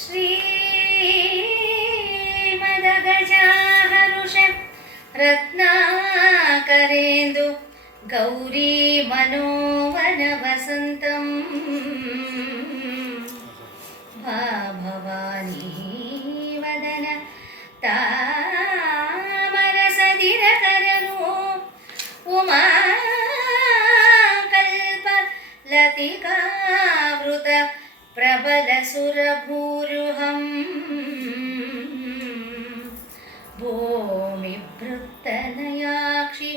श्रीमदगजाहरुष रत्नाकरेन्दु गौरी मनोवन वसन्तं भवानी वदन तामरसदिरकरनु उमा कल्पलतिकावृत प्रबलसुरभूरुहं भूमिभृत्तनयाक्षि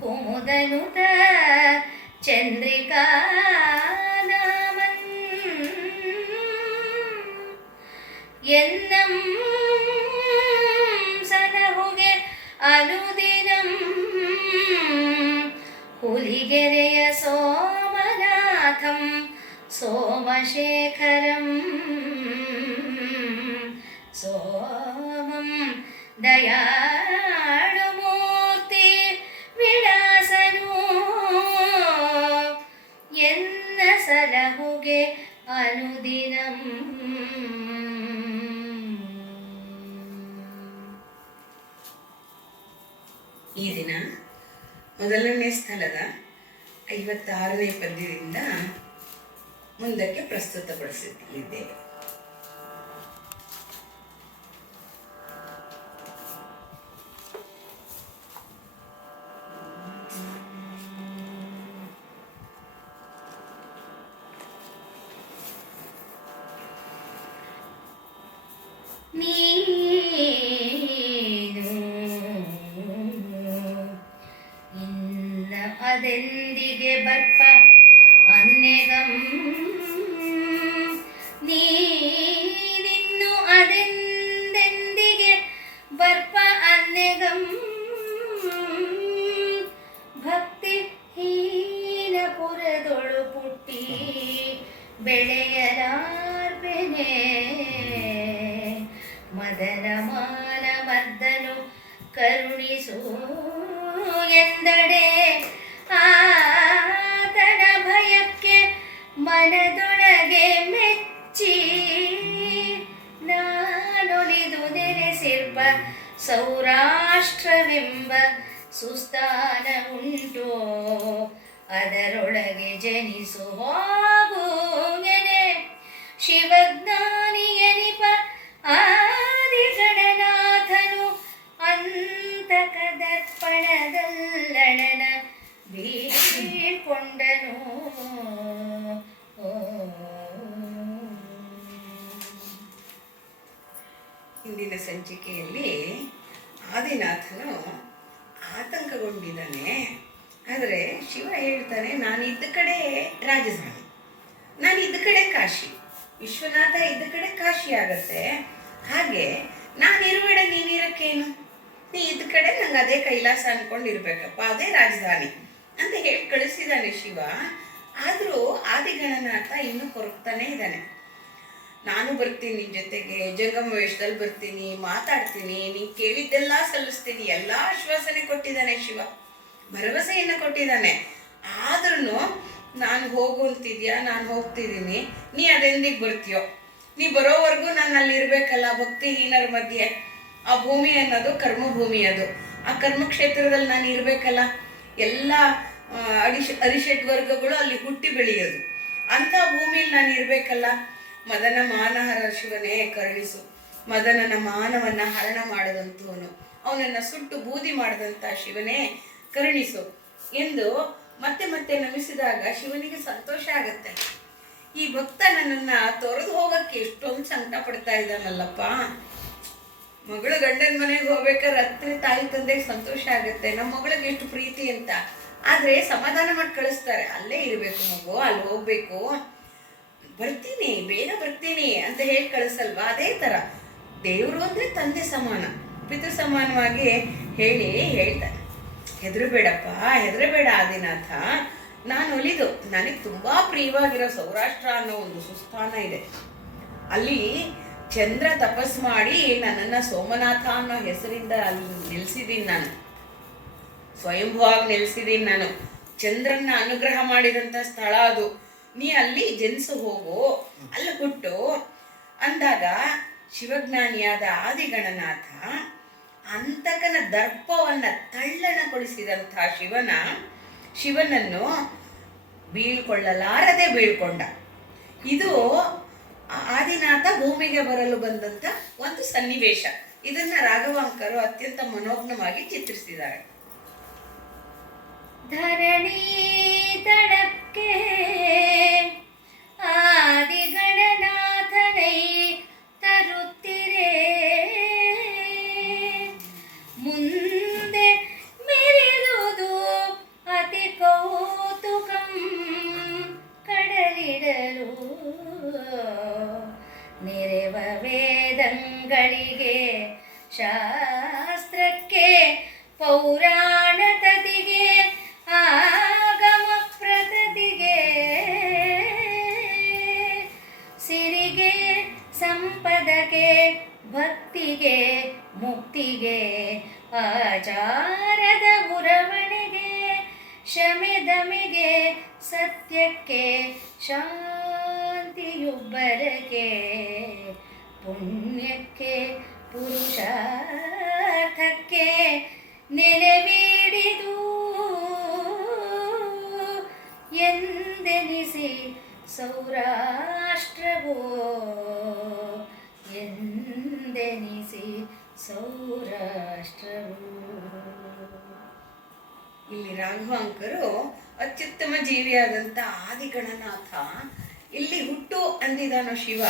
कुमुदनुत चन्द्रिका नामन् ಎನ್ನಂ ಸಲಹುಗೆ ಅನುದಿನಂ ಹುಲಿಗೆರೆಯ ಸೋಮನಾಥಂ ಸೋಮಶೇಖರಂ ಸೋಮಂ ದಯಾಳುಮೂರ್ತಿ ವಿಳಾಸನು ಎನ್ನ ಸಲಹುಗೆ ಅನುದಿನಂ. ಈ ದಿನ ಮೊದಲನೇ ಸ್ಥಳದ 56ನೇ ಪದ್ಯದಿಂದ ಮುಂದಕ್ಕೆ ಪ್ರಸ್ತುತಪಡಿಸಲಿದ್ದೇವೆ. ಅದೆಂದಿಗೆ ಬರ್ಪ ಅನ್ನೆಗಂ ನೀನಿನ್ನು ಅದೆಂದೆಂದಿಗೆ ಬರ್ಪ ಅನ್ನೆಗಂ ಭಕ್ತಿ ಹೀನ ಪುರದೊಳು ಪುಟ್ಟಿ ಬೆಳೆಯಲಾರ್ಬೆನೆ ಮದನ ಮಾನಮರ್ದನು ಕರುಣಿಸು ಎಂದಡೆ ಆತನ ಭಯಕ್ಕೆ ಮನದೊಳಗೆ ಮೆಚ್ಚಿ ನಾನೊಲಿದು ನೆಲೆಸಿರ್ಪ ಸೌರಾಷ್ಟ್ರವೆಂಬ ಸುಸ್ಥಾನ ಉಂಟೋ ಅದರೊಳಗೆ ಜನಿಸು ಹೋಗುವೆನೆ ಶಿವಜ್ಞಾನಿ ಎನಿಪ ಆದಿಗಣನಾಥನು ಅಂತಕ ದರ್ಪಣದಲ್ಲಳನ ಬೀಳ್ಕೊಂಡನು. ಇಂದಿನ ಸಂಚಿಕೆಯಲ್ಲಿ ಆದಿನಾಥನು ಆತಂಕಗೊಂಡಿದ್ದಾನೆ. ಆದರೆ ಶಿವ ಹೇಳ್ತಾನೆ, ನಾನಿದ್ದ ಕಡೆ ರಾಜಧಾನಿ, ನಾನಿದ್ದ ಕಡೆ ಕಾಶಿ, ವಿಶ್ವನಾಥ ಇದ್ದ ಕಡೆ ಕಾಶಿ ಆಗತ್ತೆ. ಹಾಗೆ ನಾನಿರುವೆಡ ನೀನಿರಕ್ಕೇನು, ನೀ ಇದ್ದ ಕಡೆ ನಂಗೆ ಅದೇ ಕೈಲಾಸ ಅನ್ಕೊಂಡಿರ್ಬೇಕಪ್ಪ, ಅದೇ ರಾಜಧಾನಿ ಅಂತ ಹೇಳಿ ಕಳಿಸಿದ್ದಾನೆ ಶಿವ. ಆದರೂ ಆದಿಗಣನಾಥ ಇನ್ನೂ ಕೊರಗ್ತಾನೆ ಇದ್ದಾನೆ. ನಾನು ಬರ್ತೀನಿ ನಿನ್ನ ಜೊತೆಗೆ, ಜಂಗಮ ವೇಷದಲ್ಲಿ ಬರ್ತೀನಿ, ಮಾತಾಡ್ತೀನಿ, ನೀನು ಕೇಳಿದ್ದೆಲ್ಲ ಸಲ್ಲಿಸ್ತೀನಿ, ಎಲ್ಲ ಆಶ್ವಾಸನೆ ಕೊಟ್ಟಿದ್ದಾನೆ ಶಿವ, ಭರವಸೆಯನ್ನು ಕೊಟ್ಟಿದ್ದಾನೆ. ಆದ್ರೂ ನಾನು ಹೋಗು ಅಂತಿದ್ಯಾ, ನಾನು ಹೋಗ್ತಿದ್ದೀನಿ, ನೀ ಅದೆಂದಿಗೆ ಬರ್ತೀಯೋ, ನೀ ಬರೋವರೆಗೂ ನಾನು ಅಲ್ಲಿರ್ಬೇಕಲ್ಲ ಭಕ್ತಿಹೀನರ ಮಧ್ಯೆ. ಆ ಭೂಮಿ ಅನ್ನೋದು ಕರ್ಮಭೂಮಿ, ಅದು ಆ ಕರ್ಮಕ್ಷೇತ್ರದಲ್ಲಿ ನಾನು ಇರಬೇಕಲ್ಲ. ಎಲ್ಲ ಅರಿಷಡ್ ವರ್ಗಗಳು ಅಲ್ಲಿ ಹುಟ್ಟಿ ಬೆಳೆಯೋದು, ಅಂಥ ಭೂಮಿಯಲ್ಲಿ ನಾನು ಇರಬೇಕಲ್ಲ. ಮದನ ಮಾನಹರ ಶಿವನೇ ಕರುಣಿಸು, ಮದನನ ಮಾನವನ್ನ ಹರಣ ಮಾಡದಂತವನು, ಅವನನ್ನು ಸುಟ್ಟು ಬೂದಿ ಮಾಡಿದಂಥ ಶಿವನೇ ಕರುಣಿಸು ಎಂದು ಮತ್ತೆ ಮತ್ತೆ ನಮಿಸಿದಾಗ ಶಿವನಿಗೆ ಸಂತೋಷ ಆಗತ್ತೆ. ಈ ಭಕ್ತ ನನ್ನನ್ನು ತೊರೆದು ಹೋಗಕ್ಕೆ ಎಷ್ಟೊಂದು ಸಂಕಟ ಪಡ್ತಾ ಇದ್ದಾನಲ್ಲಪ್ಪ. ಮಗಳು ಗಂಡನ ಮನೆಗೆ ಹೋಗ್ಬೇಕಾದ್ರೆ ಹತ್ತಿರ ತಾಯಿ ತಂದೆಗೆ ಸಂತೋಷ ಆಗುತ್ತೆ, ನಮ್ಮ ಮಗಳಿಗೆ ಎಷ್ಟು ಪ್ರೀತಿ ಅಂತ. ಆದರೆ ಸಮಾಧಾನ ಮಾಡಿ ಕಳಿಸ್ತಾರೆ, ಅಲ್ಲೇ ಇರಬೇಕು ಮಗು, ಅಲ್ಲಿ ಹೋಗ್ಬೇಕು, ಬರ್ತೀನಿ ಬೇಗ ಬರ್ತೀನಿ ಅಂತ ಹೇಳಿ ಕಳಿಸಲ್ವಾ. ಅದೇ ಥರ ದೇವರು ಅಂದರೆ ತಂದೆ ಸಮಾನ, ಪಿತೃ ಸಮಾನವಾಗಿ ಹೇಳ್ತಾರೆ, ಹೆದರಬೇಡಪ್ಪ, ಹೆದರಬೇಡ ಆದಿನಾಥ, ನಾನು ಒಲಿದು ನನಗೆ ತುಂಬ ಪ್ರಿಯವಾಗಿರೋ ಸೌರಾಷ್ಟ್ರ ಅನ್ನೋ ಒಂದು ಸುಸ್ಥಾನ ಇದೆ, ಅಲ್ಲಿ ಚಂದ್ರ ತಪಸ್ ಮಾಡಿ ನನ್ನನ್ನು ಸೋಮನಾಥ ಅನ್ನೋ ಹೆಸರಿಂದ ಅಲ್ಲಿ ನಿಲ್ಲಿಸಿದ್ದೀನಿ, ನಾನು ಸ್ವಯಂಭವಾಗಿ ನೆಲೆಸಿದ್ದೀನಿ, ನಾನು ಚಂದ್ರನ್ನ ಅನುಗ್ರಹ ಮಾಡಿದಂಥ ಸ್ಥಳ ಅದು. ನೀ ಅಲ್ಲಿ ಜನಿಸು ಹೋಗು, ಅಲ್ಲಿ ಹುಟ್ಟು, ಅಂದಾಗ ಶಿವಜ್ಞಾನಿಯಾದ ಆದಿಗಣನಾಥ ಅಂತಕನ ದರ್ಪವನ್ನ ತಳ್ಳಣಗೊಳಿಸಿದಂಥ ಶಿವನನ್ನು ಬೀಳ್ಕೊಳ್ಳಲಾರದೆ ಬೀಳ್ಕೊಂಡ. ಇದು ಆದಿನಾಥ ಭೂಮಿಗೆ ಬರಲು ಬಂದಂತ ಒಂದು ಸನ್ನಿವೇಶ. ಇದನ್ನ ರಾಘವಾಂಕರು ಅತ್ಯಂತ ಮನೋಜ್ಞವಾಗಿ ಚಿತ್ರಿಸಿದ್ದಾರೆ. ಧರಣಿ ತಳಕ್ಕೆ ಆದಿಗಣನಾಥನೈ ತರುತ್ತಿರೆ, ಮುಂದೆ ಮೆರೆದುದು ಅತಿ ಕೌತುಕಂ ಕಡಲಿಡಲು, ನೆರೆವ ವೇದಂಗಳಿಗೆ ಶಾಸ್ತ್ರಕ್ಕೆ ಪೌರಾಣ ತತಿಗೆ ಆಗಮ ಪ್ರತತಿಗೆ, ಸಿರಿಗೆ ಸಂಪದಕ್ಕೆ ಭಕ್ತಿಗೆ ಮುಕ್ತಿಗೆ ಆಚಾರದ ಉರವಣೆಗೆ ಶಮೆ ದಮೆಗೆ ಸತ್ಯಕ್ಕೆ ಶಾಂತಿಯುಬ್ಬರಕ್ಕೆ ಪುಣ್ಯಕ್ಕೆ ಪುರುಷಾರ್ಥಕ್ಕೆ ನೆಲೆವೀಡಿದು ಎಂದೆನಿಸಿ ಸೌರಾಷ್ಟ್ರವೋ, ಎಂದೆನಿಸಿ ಸೌರಾಷ್ಟ್ರವೋ. ಇಲ್ಲಿ ರಾಘವಾಂಕರು ಅತ್ಯುತ್ತಮ ಜೀವಿಯಾದಂಥ ಆದಿಗಣನಾಥ ಇಲ್ಲಿ ಹುಟ್ಟು ಅಂದಿದಾನೋ ಶಿವ,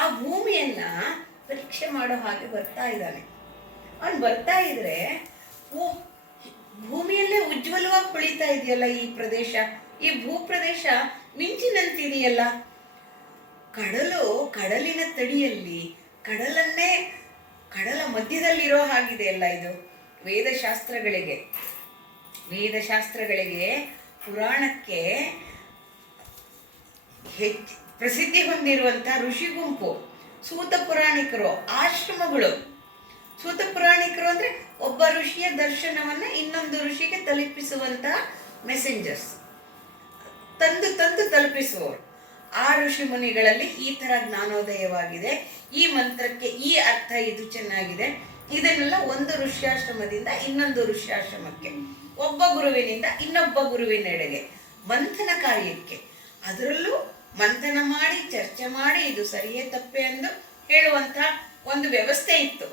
ಆ ಭೂಮಿಯನ್ನ ಪರೀಕ್ಷೆ ಮಾಡೋ ಹಾಗೆ ಬರ್ತಾ ಇದ್ದಾನೆ. ಅವನು ಬರ್ತಾ ಇದ್ರೆ ಓ, ಭೂಮಿಯಲ್ಲೇ ಉಜ್ವಲವಾಗಿ ಹೊಳಿತಾ ಇದೆಯಲ್ಲ ಈ ಪ್ರದೇಶ, ಈ ಭೂಪ್ರದೇಶ ಮಿಂಚಿನಂತಿದೆಯಲ್ಲ. ಕಡಲಿನ ತಡಿಯಲ್ಲಿ ಕಡಲ ಮಧ್ಯದಲ್ಲಿರೋ ಹಾಗಿದೆಯಲ್ಲ ಇದು. ವೇದಶಾಸ್ತ್ರಗಳಿಗೆ ಪುರಾಣಕ್ಕೆ ಪ್ರಸಿದ್ಧಿ ಹೊಂದಿರುವಂಥ ಋಷಿ ಗುಂಪು ಸೂತ ಪುರಾಣಿಕರು, ಆಶ್ರಮಗಳು. ಸೂತ ಪುರಾಣಿಕರು ಅಂದ್ರೆ ಒಬ್ಬ ಋಷಿಯ ದರ್ಶನವನ್ನ ಇನ್ನೊಂದು ಋಷಿಗೆ ತಲುಪಿಸುವಂತಹ ಮೆಸೆಂಜರ್ಸ್, ತಂದು ತಲುಪಿಸುವವರು. ಆ ಋಷಿ ಮುನಿಗಳಲ್ಲಿ ಈ ತರ ಜ್ಞಾನೋದಯವಾಗಿದೆ, ಈ ಮಂತ್ರಕ್ಕೆ ಈ ಅರ್ಥ ಇದು ಚೆನ್ನಾಗಿದೆ, ಇದನ್ನೆಲ್ಲ ಒಂದು ಋಷ್ಯಾಶ್ರಮದಿಂದ ಇನ್ನೊಂದು ಋಷ್ಯಾಶ್ರಮಕ್ಕೆ, ಒಬ್ಬ ಗುರುವಿನಿಂದ ಇನ್ನೊಬ್ಬ ಗುರುವಿನೆಡೆಗೆ ಮಂಥನ ಕಾರ್ಯಕ್ಕೆ, ಅದರಲ್ಲೂ ಮಂಥನ ಮಾಡಿ ಚರ್ಚೆ ಮಾಡಿ ಇದು ಸರಿಯೇ ತಪ್ಪೆ ಎಂದು ಹೇಳುವಂತ ಒಂದು ವ್ಯವಸ್ಥೆ ಇತ್ತು.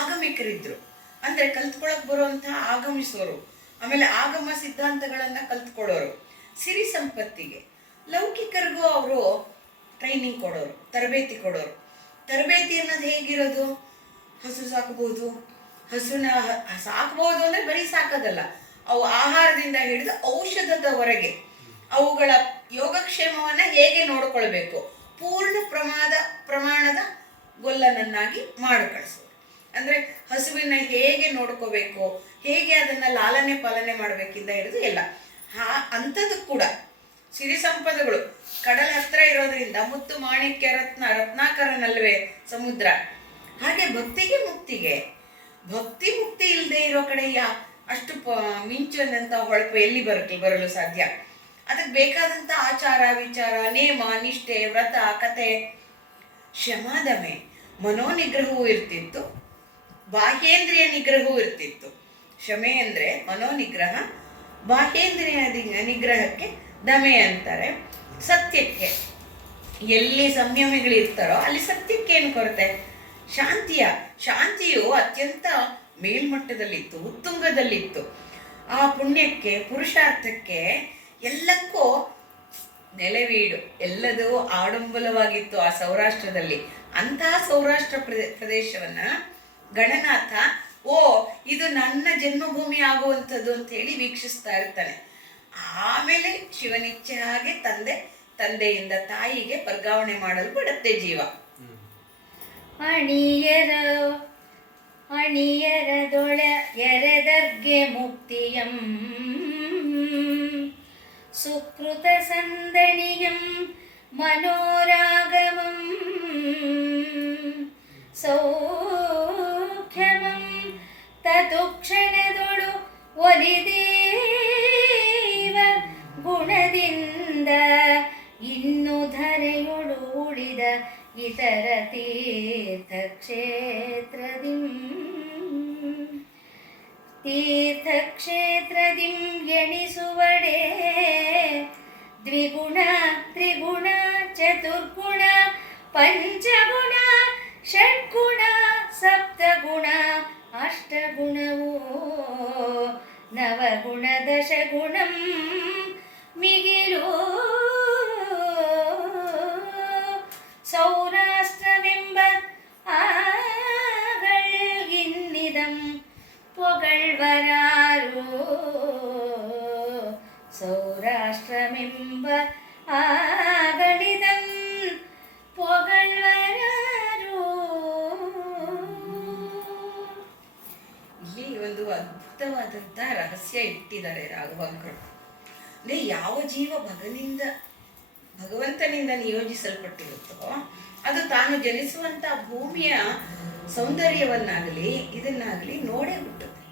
ಆಗಮಿಕರಿದ್ರು, ಅಂದ್ರೆ ಕಲ್ತ್ಕೊಳಕ್ ಬರುವಂತಹ ಆಗಮಿಸೋರು, ಆಮೇಲೆ ಆಗಮ ಸಿದ್ಧಾಂತಗಳನ್ನ ಕಲ್ತ್ಕೊಳ್ಳೋರು. ಸಿರಿ ಸಂಪತ್ತಿಗೆ ಲೌಕಿಕರಿಗೂ ಅವರು ಟ್ರೈನಿಂಗ್ ಕೊಡೋರು, ತರಬೇತಿ ಕೊಡೋರು. ತರಬೇತಿ ಅನ್ನೋದು ಹೇಗಿರೋದು? ಹಸು ಸಾಕಬಹುದು, ಹಸುನ ಸಾಕಬಹುದು ಅಂದ್ರೆ ಬರೀ ಸಾಕೋದಲ್ಲ, ಅವು ಆಹಾರದಿಂದ ಹಿಡಿದು ಔಷಧದವರೆಗೆ ಅವುಗಳ ಯೋಗಕ್ಷೇಮವನ್ನ ಹೇಗೆ ನೋಡ್ಕೊಳ್ಬೇಕು, ಪೂರ್ಣ ಪ್ರಮಾಣದ ಗೊಲ್ಲನನ್ನಾಗಿ ಮಾಡಿ ಕಳಿಸೋರು. ಅಂದ್ರೆ ಹಸುವಿನ ಹೇಗೆ ನೋಡ್ಕೋಬೇಕು, ಹೇಗೆ ಅದನ್ನ ಲಾಲನೆ ಪಾಲನೆ ಮಾಡ್ಬೇಕಿಂದ ಹಿಡಿದು ಎಲ್ಲ ಅಂಥದ್ದು ಕೂಡ. ಸಿರಿ ಸಂಪದಗಳು ಕಡಲ ಹತ್ರ ಇರೋದ್ರಿಂದ ಮುತ್ತು ಮಾಣಿಕ್ಯ ರತ್ನಾಕರನಲ್ವೇ ಸಮುದ್ರ. ಹಾಗೆ ಭಕ್ತಿ ಮುಕ್ತಿ ಇಲ್ಲದೆ ಇರೋ ಕಡೆ ಅಷ್ಟು ಮಿಂಚಿನಂತ ಹೊಳಪು ಎಲ್ಲಿ ಬರಲು ಸಾಧ್ಯ? ಅದಕ್ಕೆ ಬೇಕಾದಂತ ಆಚಾರ ವಿಚಾರ, ನೇಮ ನಿಷ್ಠೆ, ವ್ರತ, ಕತೆ, ಶಮಾದಮೆ, ಮನೋನಿಗ್ರಹವೂ ಇರ್ತಿತ್ತು, ಬಾಹ್ಯೇಂದ್ರಿಯ ನಿಗ್ರಹವೂ ಇರ್ತಿತ್ತು. ಶಮೆ ಅಂದ್ರೆ ಮನೋನಿಗ್ರಹ, ಬಾಹ್ಯೇಂದ್ರಿಯ ನಿಗ್ರಹಕ್ಕೆ ದಮೆ ಅಂತಾರೆ. ಸತ್ಯಕ್ಕೆ ಎಲ್ಲಿ ಸಂಯಮಿಗಳಿರ್ತಾರೋ ಅಲ್ಲಿ ಸತ್ಯಕ್ಕೆ ಏನು ಕೊರತೆ? ಶಾಂತಿಯು ಅತ್ಯಂತ ಮೇಲ್ಮಟ್ಟದಲ್ಲಿತ್ತು, ಉತ್ತುಂಗದಲ್ಲಿತ್ತು. ಆ ಪುಣ್ಯಕ್ಕೆ, ಪುರುಷಾರ್ಥಕ್ಕೆ, ಎಲ್ಲಕ್ಕೂ ನೆಲೆವೀಡು, ಎಲ್ಲದೂ ಆಡಂಬಲವಾಗಿತ್ತು ಆ ಸೌರಾಷ್ಟ್ರದಲ್ಲಿ. ಅಂತಹ ಸೌರಾಷ್ಟ್ರ ಪ್ರದೇಶವನ್ನ ಗಣನಾಥ ಇದು ನನ್ನ ಜನ್ಮಭೂಮಿ ಆಗುವಂಥದ್ದು ಅಂತ ಹೇಳಿ ವೀಕ್ಷಿಸ್ತಾ ಇರ್ತಾನೆ. ಆಮೇಲೆ ಶಿವನಿಚ್ಛೆ ಹಾಗೆ ತಂದೆಯಿಂದ ತಾಯಿಗೆ ವರ್ಗಾವಣೆ ಮಾಡಲು ಬಿಡುತ್ತೆ ಜೀವ. ಅಣಿಯರದೊಳ ಎರೆದರ್ಗೆ ಮುಕ್ತಿಯಂ ಸುಕೃತ ಸಂದಣಿಯಂ ಮನೋರಾಗಮಂ ಸೌಖ್ಯಮಂ ತತುಕ್ಷಣದೊಳು ಒಲಿದೇವ ಗುಣದಿಂದ ಇನ್ನು ಧರೆಯೊಳು ಉಳಿದ ಇತರ ತೀರ್ಥಕ್ಷೇತ್ರದಿಂ ಎಣಿಸುವಡೆ ದ್ವಿಗುಣ ತ್ರಿಗುಣ ಚತುರ್ಗುಣ ಪಂಚಗುಣ ಷಡ್ಗುಣ ಸಪ್ತಗುಣ ಅಷ್ಟಗುಣವೋ ನವಗುಣ ದಶಗುಣಂ ಮಿಗಿಲು ಸೌರಾಷ್ಟ್ರವೆಂಬ ಆಗಳಿನ್ನಿದಂ ಪೊಗಳ್ವರಾರು ಸೌರಾಷ್ಟ್ರಮೆಂಬ ಆಗಳಿದಂ ಪೊಗಳ್ವರಾರು. ಇಲ್ಲಿ ಒಂದು ಅದ್ಭುತವಾದಂಥ ರಹಸ್ಯ ಇಟ್ಟಿದ್ದಾರೆ ರಾಘವಾಂಕರು. ಅಂದರೆ ಯಾವ ಜೀವ ಭಗವಂತನಿಂದ ನಿಯೋಜಿಸಲ್ಪಟ್ಟಿರುತ್ತೋ ಅದು ತಾನು ಜನಿಸುವಂಥ ಭೂಮಿಯ ಸೌಂದರ್ಯವನ್ನಾಗಲಿ ಇದನ್ನಾಗಲಿ ನೋಡೇ ಹುಟ್ಟುತ್ತೆ.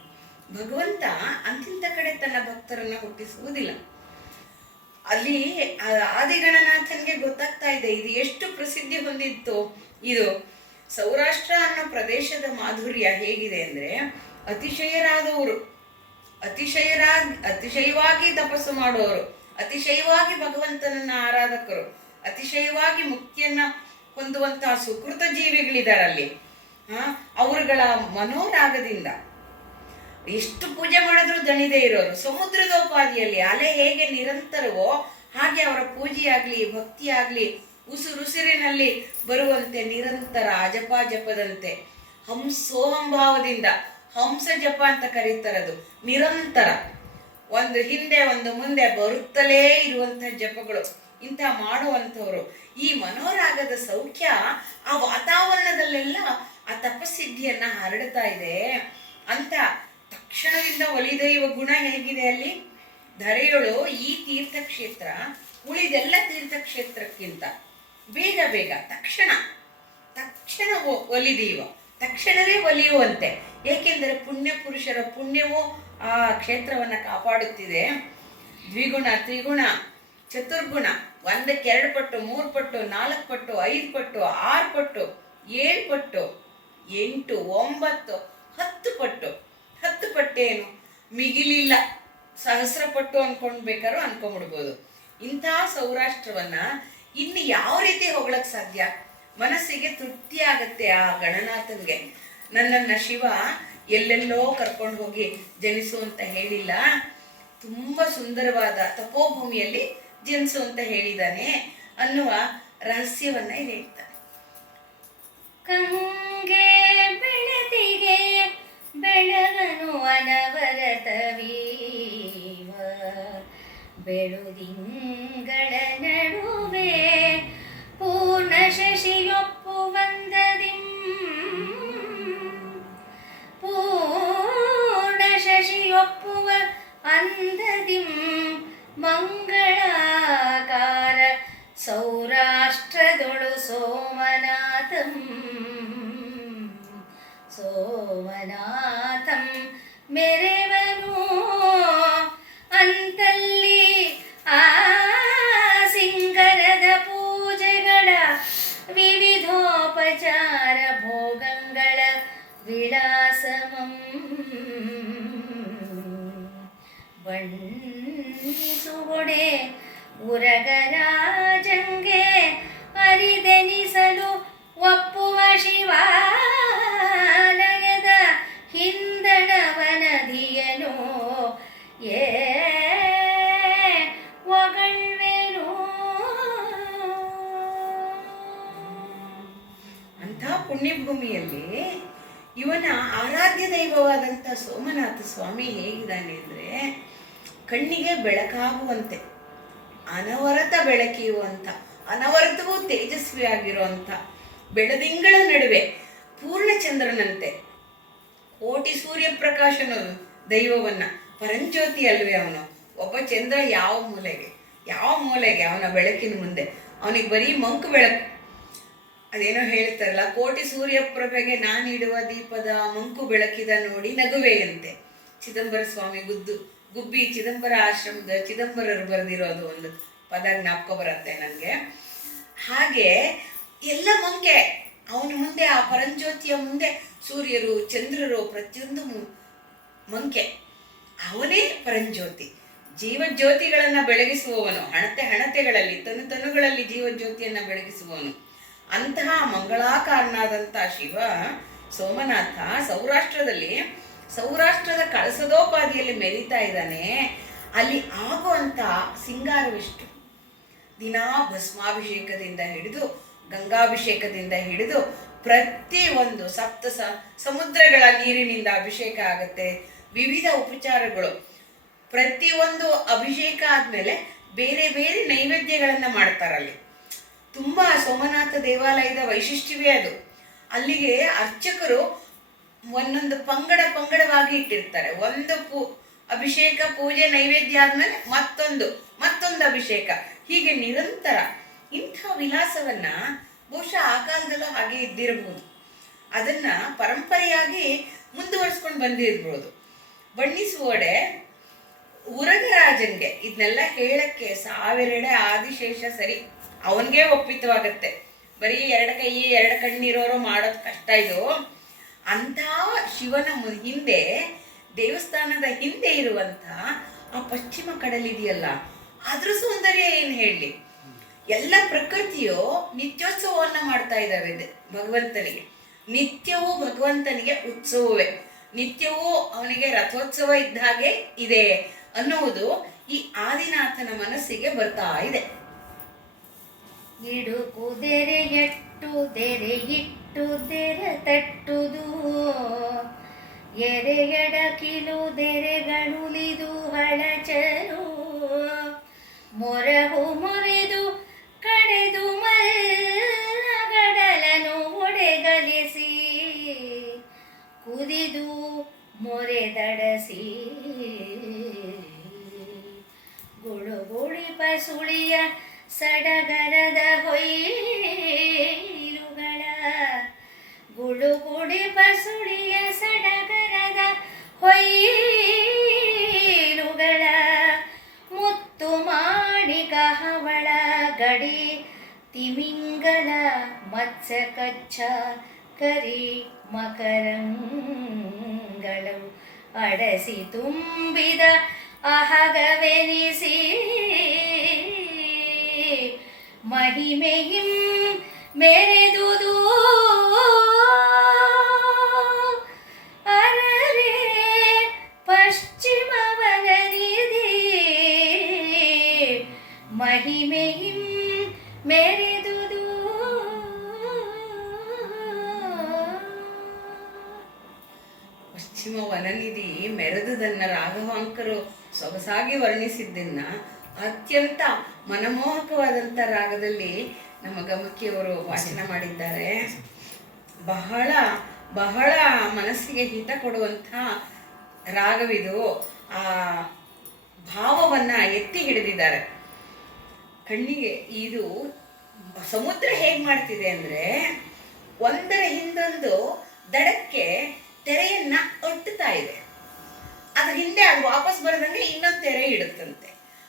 ಭಗವಂತ ಅಂತಿಂತ ಕಡೆ ತನ್ನ ಭಕ್ತರನ್ನ ಹುಟ್ಟಿಸುವುದಿಲ್ಲ. ಅಲ್ಲಿ ಆದಿಗಣನಾಥನ್ಗೆ ಗೊತ್ತಾಗ್ತಾ ಇದೆ ಇದು ಎಷ್ಟು ಪ್ರಸಿದ್ಧಿ ಹೊಂದಿತ್ತು. ಇದು ಸೌರಾಷ್ಟ್ರ ಅನ್ನೋ ಪ್ರದೇಶದ ಮಾಧುರ್ಯ ಹೇಗಿದೆ ಅಂದರೆ ಅತಿಶಯರಾದವರು, ಅತಿಶಯವಾಗಿ ತಪಸ್ಸು ಮಾಡುವವರು, ಅತಿಶಯವಾಗಿ ಭಗವಂತನನ್ನ ಆರಾಧಕರು, ಅತಿಶಯವಾಗಿ ಮುಕ್ತಿಯನ್ನ ಹೊಂದುವಂತಹ ಸುಕೃತ ಜೀವಿಗಳಿದಾರಲ್ಲಿ. ಅವರುಗಳ ಮನೋರಾಗದಿಂದ ಎಷ್ಟು ಪೂಜೆ ಮಾಡಿದ್ರು ದಣಿದೇ ಇರೋರು, ಸಮುದ್ರದೋಪಾದಿಯಲ್ಲಿ ಅಲೆ ಹೇಗೆ ನಿರಂತರವೋ ಹಾಗೆ ಅವರ ಪೂಜೆಯಾಗ್ಲಿ ಭಕ್ತಿಯಾಗ್ಲಿ ಉಸಿರಿನಲ್ಲಿ ಬರುವಂತೆ ನಿರಂತರ ಅಜಪದಂತೆ ಹಂಸೋಹಂಭಾವದಿಂದ, ಹಂಸ ಜಪ ಅಂತ ಕರೀತಾರದು, ನಿರಂತರ ಒಂದು ಹಿಂದೆ ಒಂದು ಮುಂದೆ ಬರುತ್ತಲೇ ಇರುವಂತಹ ಜಪಗಳು ಇಂಥ ಮಾಡುವಂಥವ್ರು. ಈ ಮನೋರಾಗದ ಸೌಖ್ಯ ಆ ವಾತಾವರಣದಲ್ಲೆಲ್ಲ ಆ ತಪಸ್ಸಿದ್ಧಿಯನ್ನ ಹರಡ್ತಾ ಇದೆ ಅಂತ ತಕ್ಷಣದಿಂದ ಒಲಿದೈವ ಗುಣ ಹೇಗಿದೆ ಅಲ್ಲಿ ಧರೆಯೊಳು. ಈ ತೀರ್ಥಕ್ಷೇತ್ರ ಉಳಿದೆಲ್ಲ ತೀರ್ಥಕ್ಷೇತ್ರಕ್ಕಿಂತ ಬೇಗ ತಕ್ಷಣ ಒಲಿದೀವ, ತಕ್ಷಣವೇ ಒಲಿಯುವಂತೆ. ಏಕೆಂದರೆ ಪುಣ್ಯ ಪುರುಷರ ಪುಣ್ಯವು ಆ ಕ್ಷೇತ್ರವನ್ನು ಕಾಪಾಡುತ್ತಿದೆ. ದ್ವಿಗುಣ ತ್ರಿಗುಣ ಚತುರ್ಗುಣ, 1ಕ್ಕೆ 2 ಪಟ್ಟು 3 ಪಟ್ಟು 4 ಪಟ್ಟು 5 ಪಟ್ಟು 6 ಪಟ್ಟು 7 ಪಟ್ಟು 8 9 10 ಪಟ್ಟು. 10 ಪಟ್ಟೇನು ಮಿಗಿಲಿಲ್ಲ, ಸಹಸ್ರ ಪಟ್ಟು ಅನ್ಕೊಂಡ್ಬೇಕಾದ್ರೂ ಅನ್ಕೊಂಡ್ಬಿಡ್ಬೋದು. ಇಂತಹ ಸೌರಾಷ್ಟ್ರವನ್ನ ಇನ್ನು ಯಾವ ರೀತಿ ಹೊಗಳಕ್ ಸಾಧ್ಯ? ಮನಸ್ಸಿಗೆ ತೃಪ್ತಿ ಆಗತ್ತೆ ಆ ಗಣನಾಥನ್ಗೆ. ನನ್ನನ್ನ ಶಿವ ಎಲ್ಲೆಲ್ಲೋ ಕರ್ಕೊಂಡು ಹೋಗಿ ಜನಿಸು ಅಂತ ಹೇಳಿಲ್ಲ, ತುಂಬಾ ಸುಂದರವಾದ ತಪೋಭೂಮಿಯಲ್ಲಿ ಜನಿಸು ಅಂತ ಹೇಳಿದಾನೆ ಅನ್ನುವ ರಹಸ್ಯವನ್ನ ಹೇಳ್ತಾನೆ. ಕಂಗೆ ಬೆಳತಿಗೆ ಬೆಳಗನು ಅನವರತವೀವ ಬೆಳುದಿಂಗಳ ನಡುವೆ ಪೂರ್ಣ ಶಶಿಯೊಪ್ಪುವಂದದಿಂ ಪೂರ್ಣ ಶಶಿಯೊಪ್ಪುವ ಅಂದದಿಂ ಮಂಗಳಾಕಾರ ಸೌರಾಷ್ಟ್ರದೊಳು ಸೋಮನಾಥಂ ಮೆರೆವನು ಅಂತಲ್ಲಿ ಆ ಸಿಂಗರದ ಪೂಜೆಗಳ ವಿವಿಧೋಪಚಾರ ಭೋಗಗಳ ವಿಳಾಸಮಂ ಬಣ್ಣಿಸುವುಡೆ ಉರಗರಾಜಂಗೆ ಅರಿದೆನಿಸಲು ಒಪ್ಪುವ ಶಿವಾಲಯದ ಹಿಂದಣವನದಿಯನು ಒಗಳ್ವೆನು. ಅಂಥ ಪುಣ್ಯಭೂಮಿಯಲ್ಲಿ ಇವನ ಆರಾಧ್ಯ ದೈವವಾದಂಥ ಸೋಮನಾಥ ಸ್ವಾಮಿ ಹೇಗಿದ್ದಾನೆ ಅಂದರೆ ಕಣ್ಣಿಗೆ ಬೆಳಕಾಗುವಂತೆ, ಅನವರತ ಬೆಳಕಿಯುವಂಥ, ಅನವರತವೂ ತೇಜಸ್ವಿಯಾಗಿರುವಂಥ, ಬೆಳದಿಂಗಳ ನಡುವೆ ಪೂರ್ಣಚಂದ್ರನಂತೆ ಕೋಟಿ ಸೂರ್ಯ ಪ್ರಕಾಶನ ದೈವವನ್ನ, ಪರಂಜ್ಯೋತಿ ಅಲ್ವೇ ಅವನು. ಒಬ್ಬ ಚಂದ್ರ ಯಾವ ಮೂಲೆಗೆ ಅವನ ಬೆಳಕಿನ ಮುಂದೆ ಅವನಿಗೆ ಬರೀ ಮಂಕು ಬೆಳಕು. ಅದೇನೋ ಹೇಳ್ತಾರಲ್ಲ, ಕೋಟಿ ಸೂರ್ಯ ಪ್ರಭೆಗೆ ನಾನಿಡುವ ದೀಪದ ಮಂಕು ಬೆಳಕಿದ ನೋಡಿ ನಗುವೆಯಂತೆ. ಚಿದಂಬರ ಸ್ವಾಮಿ ಗುಬ್ಬಿ ಚಿದಂಬರ ಆಶ್ರಮದ ಚಿದಂಬರರು ಬರೆದಿರೋದು ಒಂದು ಪದ ಜ್ಞಾಪಕ ಬರುತ್ತೆ ನನಗೆ. ಹಾಗೆ ಎಲ್ಲ ಮಂಕೆ. ಅವನ ಮುಂದೆ, ಆ ಪರಂಜ್ಯೋತಿಯ ಮುಂದೆ ಸೂರ್ಯರು ಚಂದ್ರರು ಪ್ರತಿಯೊಂದು ಮಂಕೆ. ಅವನೇ ಪರಂಜ್ಯೋತಿ, ಜೀವಜ್ಯೋತಿಗಳನ್ನ ಬೆಳಗಿಸುವವನು, ಹಣತೆಗಳಲ್ಲಿ ತನುಗಳಲ್ಲಿ ಜೀವಜ್ಯೋತಿಯನ್ನ ಬೆಳಗಿಸುವವನು. ಅಂತಹ ಮಂಗಳಾಕಾರನಾದಂಥ ಶಿವ ಸೋಮನಾಥ ಸೌರಾಷ್ಟ್ರದ ಕಳಸದೋಪಾದಿಯಲ್ಲಿ ಮೆರೀತಾ ಇದ್ದಾನೆ. ಅಲ್ಲಿ ಆಗುವಂಥ ಸಿಂಗಾರವಿಷ್ಟು. ದಿನಾ ಭಸ್ಮಾಭಿಷೇಕದಿಂದ ಹಿಡಿದು ಗಂಗಾಭಿಷೇಕದಿಂದ ಹಿಡಿದು ಪ್ರತಿ ಒಂದು ಸಮುದ್ರಗಳ ನೀರಿನಿಂದ ಅಭಿಷೇಕ ಆಗುತ್ತೆ. ವಿವಿಧ ಉಪಚಾರಗಳು. ಪ್ರತಿಯೊಂದು ಅಭಿಷೇಕ ಆದಮೇಲೆ ಬೇರೆ ಬೇರೆ ನೈವೇದ್ಯಗಳನ್ನು ಮಾಡ್ತಾರಲ್ಲಿ. ತುಂಬ ಸೋಮನಾಥ ದೇವಾಲಯದ ವೈಶಿಷ್ಟ್ಯವೇ ಅದು. ಅಲ್ಲಿಗೆ ಅರ್ಚಕರು ಒಂದೊಂದು ಪಂಗಡವಾಗಿ ಇಟ್ಟಿರ್ತಾರೆ. ಒಂದು ಅಭಿಷೇಕ ಪೂಜೆ ನೈವೇದ್ಯ ಆದ್ಮೇಲೆ ಮತ್ತೊಂದು ಅಭಿಷೇಕ, ಹೀಗೆ ನಿರಂತರ. ಇಂಥ ವಿಲಾಸವನ್ನ ಬಹುಶಃ ಆ ಕಾಲದಲ್ಲೂ ಹಾಗೆ ಇದ್ದಿರಬಹುದು. ಅದನ್ನ ಪರಂಪರೆಯಾಗಿ ಮುಂದುವರಿಸ್ಕೊಂಡು ಬಂದಿರ್ಬೋದು. ಬಣ್ಣಿಸುವಡೆ ಉರಗರಾಜನ್ಗೆ ಇದನ್ನೆಲ್ಲ ಹೇಳಕ್ಕೆ 1000 ಆದಿಶೇಷ ಸರಿ, ಅವನಿಗೆ ಒಪ್ಪಿತವಾಗತ್ತೆ. ಬರೀ 2 ಕೈ 2 ಕಣ್ಣಿರೋರು ಮಾಡೋದು ಕಷ್ಟ ಇದು. ಅಂಥ ಶಿವನ ಹಿಂದೆ, ದೇವಸ್ಥಾನದ ಹಿಂದೆ ಇರುವಂಥ ಆ ಪಶ್ಚಿಮ ಕಡಲಿದೆಯಲ್ಲ, ಅದ್ರ ಸೌಂದರ್ಯ ಏನು ಹೇಳಲಿ. ಎಲ್ಲ ಪ್ರಕೃತಿಯು ನಿತ್ಯೋತ್ಸವವನ್ನ ಮಾಡ್ತಾ ಇದ್ದಾವೆ ಭಗವಂತನಿಗೆ. ನಿತ್ಯವೂ ಭಗವಂತನಿಗೆ ಉತ್ಸವವೇ, ನಿತ್ಯವೂ ಅವನಿಗೆ ರಥೋತ್ಸವ ಇದ್ದ ಹಾಗೆ ಇದೆ ಅನ್ನುವುದು ಈ ಆದಿನಾಥನ ಮನಸ್ಸಿಗೆ ಬರ್ತಾ ಇದೆ. ಇಟ್ಟು ದೆರೆ ತಟ್ಟುದು, ಎರೆಯಡಕಿಲು ದೆರೆಗಳುಲಿದು ಹಳಚರು, ಮೊರೆದು ಕಡೆದು ಮಲ್ಲಗಡಲನು ಒಡೆಗಲಿಸಿ, ಕುದಿದು ಮೊರೆದಡಸಿ, ಗುಳುಗುಳಿಪ ಸುಳಿಯ ಸಡಗರದ ಹೊಯ್ಲುಗಳ, ಗುಳುಗುಳಿಪ ಸುಳಿಯ ಸಡಗರದ ಹೊಯ್ಲುಗಳ, ಮುತ್ತು ಮಾಣಿಕ ಹವಳ ಗಡಿ ತಿಮಿಂಗಲ ಮತ್ಸ್ಯ ಕಚ್ಚ ಕರಿ ಮಕರಂಗಳು ಅಡಸಿ ತುಂಬಿದ ಅಹಗವೆನಿಸಿ, ಮಹಿಮೆಯಿಂ ಮೆರೆದುದು ಅರರೆ ಪಶ್ಚಿಮವನನಿಧಿ, ಮಹಿಮೆಯಿಂ ಮೆರೆದುದು. ಪಶ್ಚಿಮ ವನನಿಧಿ ಮೆರೆದುದನ್ನ ರಾಘವಾಂಕರು ಸೊಗಸಾಗಿ ವರ್ಣಿಸಿದ್ದನ್ನ ಅತ್ಯಂತ ಮನಮೋಹಕವಾದಂಥ ರಾಗದಲ್ಲಿ ನಮ್ಮ ಗಮಕಿಯವರು ವಾಚನ ಮಾಡಿದ್ದಾರೆ. ಬಹಳ ಬಹಳ ಮನಸ್ಸಿಗೆ ಹಿತ ಕೊಡುವಂಥ ರಾಗವಿದು. ಆ ಭಾವವನ್ನ ಎತ್ತಿ ಹಿಡಿದಿದ್ದಾರೆ. ಕಣ್ಣಿಗೆ ಇದು ಸಮುದ್ರ ಹೇಗೆ ಮಾಡ್ತಿದೆ ಅಂದ್ರೆ, ಒಂದರ ಹಿಂದೊಂದು ದಡಕ್ಕೆ ತೆರೆಯನ್ನ ಒಟ್ಟುತ್ತಾ ಇದೆ. ಅದ್ರ ಹಿಂದೆ ಅದು ವಾಪಸ್ ಬರದಂಗೆ ಇನ್ನೊಂದು ತೆರೆ ಇಡುತ್ತಂತೆ.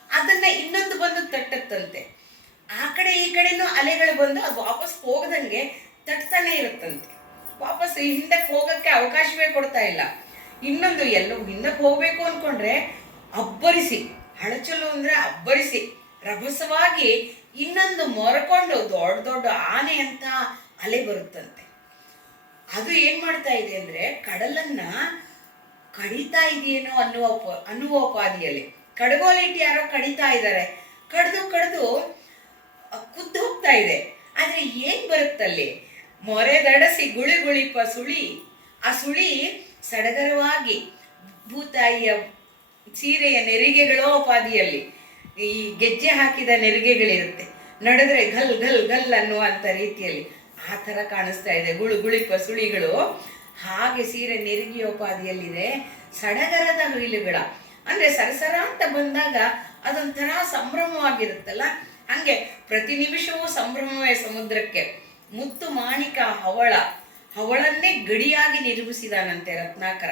ಅದನ್ನ ಇನ್ನೊಂದು ಬಂದು ತಟ್ಟತ್ತಂತೆ. ಆ ಕಡೆ ಈ ಕಡೆನೂ ಅಲೆಗಳು ಬಂದು ಅದು ವಾಪಸ್ ಹೋಗದಂಗೆ ತಟ್ತಾನೆ ಇರುತ್ತಂತೆ. ವಾಪಸ್ ಹಿಂದಕ್ಕೆ ಹೋಗಕ್ಕೆ ಅವಕಾಶವೇ ಕೊಡ್ತಾ ಇಲ್ಲ. ಇನ್ನೊಂದು ಎಲ್ಲೋ ಹಿಂದಕ್ಕೆ ಹೋಗ್ಬೇಕು ಅನ್ಕೊಂಡ್ರೆ ಅಬ್ಬರಿಸಿ, ಹಳಚಲು ಅಂದ್ರೆ ಅಬ್ಬರಿಸಿ ರಭಸವಾಗಿ ಇನ್ನೊಂದು ಮೊರಕೊಂಡು ದೊಡ್ಡ ದೊಡ್ಡ ಆನೆ ಅಂತ ಅಲೆ ಬರುತ್ತಂತೆ. ಅದು ಏನ್ ಮಾಡ್ತಾ ಇದೆ ಅಂದ್ರೆ, ಕಡಲನ್ನ ಕಡಿತಾ ಇದೆಯೇನೋ ಅನ್ನುವ ಉಪಾದಿಯಲ್ಲಿ ಕಡಗೋಲಿಟ್ಟು ಯಾರೋ ಕಡಿತಾ ಇದ್ದಾರೆ. ಕಡ್ದು ಕುದ್ದು ಹೋಗ್ತಾ ಇದೆ. ಆದ್ರೆ ಏನ್ ಬರುತ್ತಲ್ಲಿ, ಮೊರೆದಡಸಿ ಗುಳಿಗುಳಿಪ ಸುಳಿ. ಆ ಸುಳಿ ಸಡಗರವಾಗಿ ಭೂತಾಯಿಯ ಸೀರೆಯ ನೆರಿಗೆಗಳೋ ಉಪಾದಿಯಲ್ಲಿ ಈ ಗೆಜ್ಜೆ ಹಾಕಿದ ನೆರಿಗೆಗಳಿರುತ್ತೆ. ನಡೆದ್ರೆ ಘಲ್ ಘಲ್ ಘಲ್ ಅನ್ನುವಂಥ ರೀತಿಯಲ್ಲಿ ಆ ಥರ ಕಾಣಿಸ್ತಾ ಇದೆ ಗುಳಿಪ ಸುಳಿಗಳು. ಹಾಗೆ ಸೀರೆ ನೆರಿಗೆಯೋಪಾದಿಯಲ್ಲಿದೆ. ಸಡಗರದ ಹುಯಿಲುಗಳ ಅಂದ್ರೆ ಸರಸರ ಅಂತ ಬಂದಾಗ ಅದೊಂಥರ ಸಂಭ್ರಮವಾಗಿರುತ್ತಲ್ಲ, ಹಂಗೆ ಪ್ರತಿ ನಿಮಿಷವೂ ಸಂಭ್ರಮವೇ ಸಮುದ್ರಕ್ಕೆ. ಮುತ್ತು ಮಾಣಿಕ ಹವಳನ್ನೇ ಗಡಿಯಾಗಿ ನಿರ್ಮಿಸಿದಾನಂತೆ ರತ್ನಾಕರ.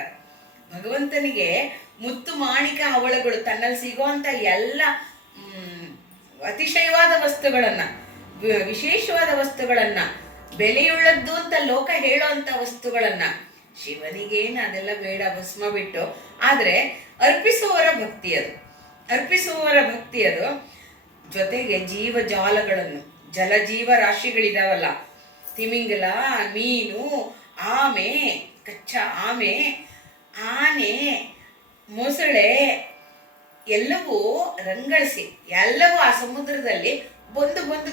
ಭಗವಂತನಿಗೆ ಮುತ್ತು ಮಾಣಿಕ ಹವಳಗಳು ತನ್ನಲ್ಲಿ ಸಿಗುವಂತ ಎಲ್ಲ ಅತಿಶಯವಾದ ವಸ್ತುಗಳನ್ನ ವಿಶೇಷವಾದ ವಸ್ತುಗಳನ್ನ, ಬೆಲೆಯುಳ್ಳದ್ದು ಅಂತ ಲೋಕ ಹೇಳೋಂಥ ವಸ್ತುಗಳನ್ನ, ಶಿವನಿಗೇನು ಅದೆಲ್ಲ ಬೇಡ, ಭಸ್ಮ ಬಿಟ್ಟು. ಆದ್ರೆ ಅರ್ಪಿಸುವವರ ಭಕ್ತಿ ಅದು, ಅರ್ಪಿಸುವವರ ಭಕ್ತಿ ಅದು. ಜೊತೆಗೆ ಜೀವಜಾಲಗಳನ್ನು, ಜಲಜೀವ ರಾಶಿಗಳಿದಾವಲ್ಲ, ತಿಮಿಂಗಲ, ಮೀನು, ಆಮೆ, ಕಚ್ಚಾ ಆಮೆ, ಆನೆ, ಮೊಸಳೆ, ಎಲ್ಲವೂ ರಂಗಳಿಸಿ, ಎಲ್ಲವೂ ಆ ಸಮುದ್ರದಲ್ಲಿ ಬಂದು ಬಂದು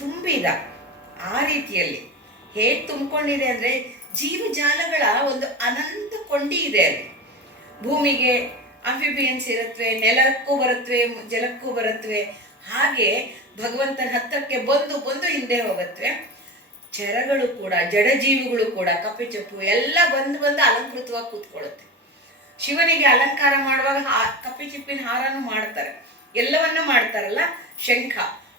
ತುಂಬಿದ. ಆ ರೀತಿಯಲ್ಲಿ ಹೇಗೆ ತುಂಬಿಕೊಂಡಿದೆ ಅಂದರೆ, ಜೀವಜಾಲಗಳ ಒಂದು ಅನಂತ ಕೊಂಡಿ ಇದೆ ಅಲ್ಲಿ. ಭೂಮಿಗೆ ಆಂಫಿಬಿಯನ್ಸ್ ಇರುತ್ತವೆ, ನೆಲಕ್ಕೂ ಬರುತ್ತವೆ, ಜಲಕ್ಕೂ ಬರುತ್ತವೆ. ಹಾಗೆ ಭಗವಂತನ ಹತ್ತಕ್ಕೆ ಬಂದು ಬಂದು ಹಿಂದೆ ಹೋಗುತ್ತವೆ. ಚರಗಳು ಕೂಡ, ಜಡಜೀವಿಗಳು ಕೂಡ, ಕಪ್ಪೆ ಚಪ್ಪು ಎಲ್ಲ ಬಂದು ಬಂದು ಅಲಂಕೃತವಾಗಿ ಕೂತ್ಕೊಳ್ಳುತ್ತೆ. ಶಿವನಿಗೆ ಅಲಂಕಾರ ಮಾಡುವಾಗ ಕಪ್ಪೆ ಚಿಪ್ಪಿನ ಹಾರನೂ ಮಾಡ್ತಾರೆ, ಎಲ್ಲವನ್ನ ಮಾಡ್ತಾರಲ್ಲ.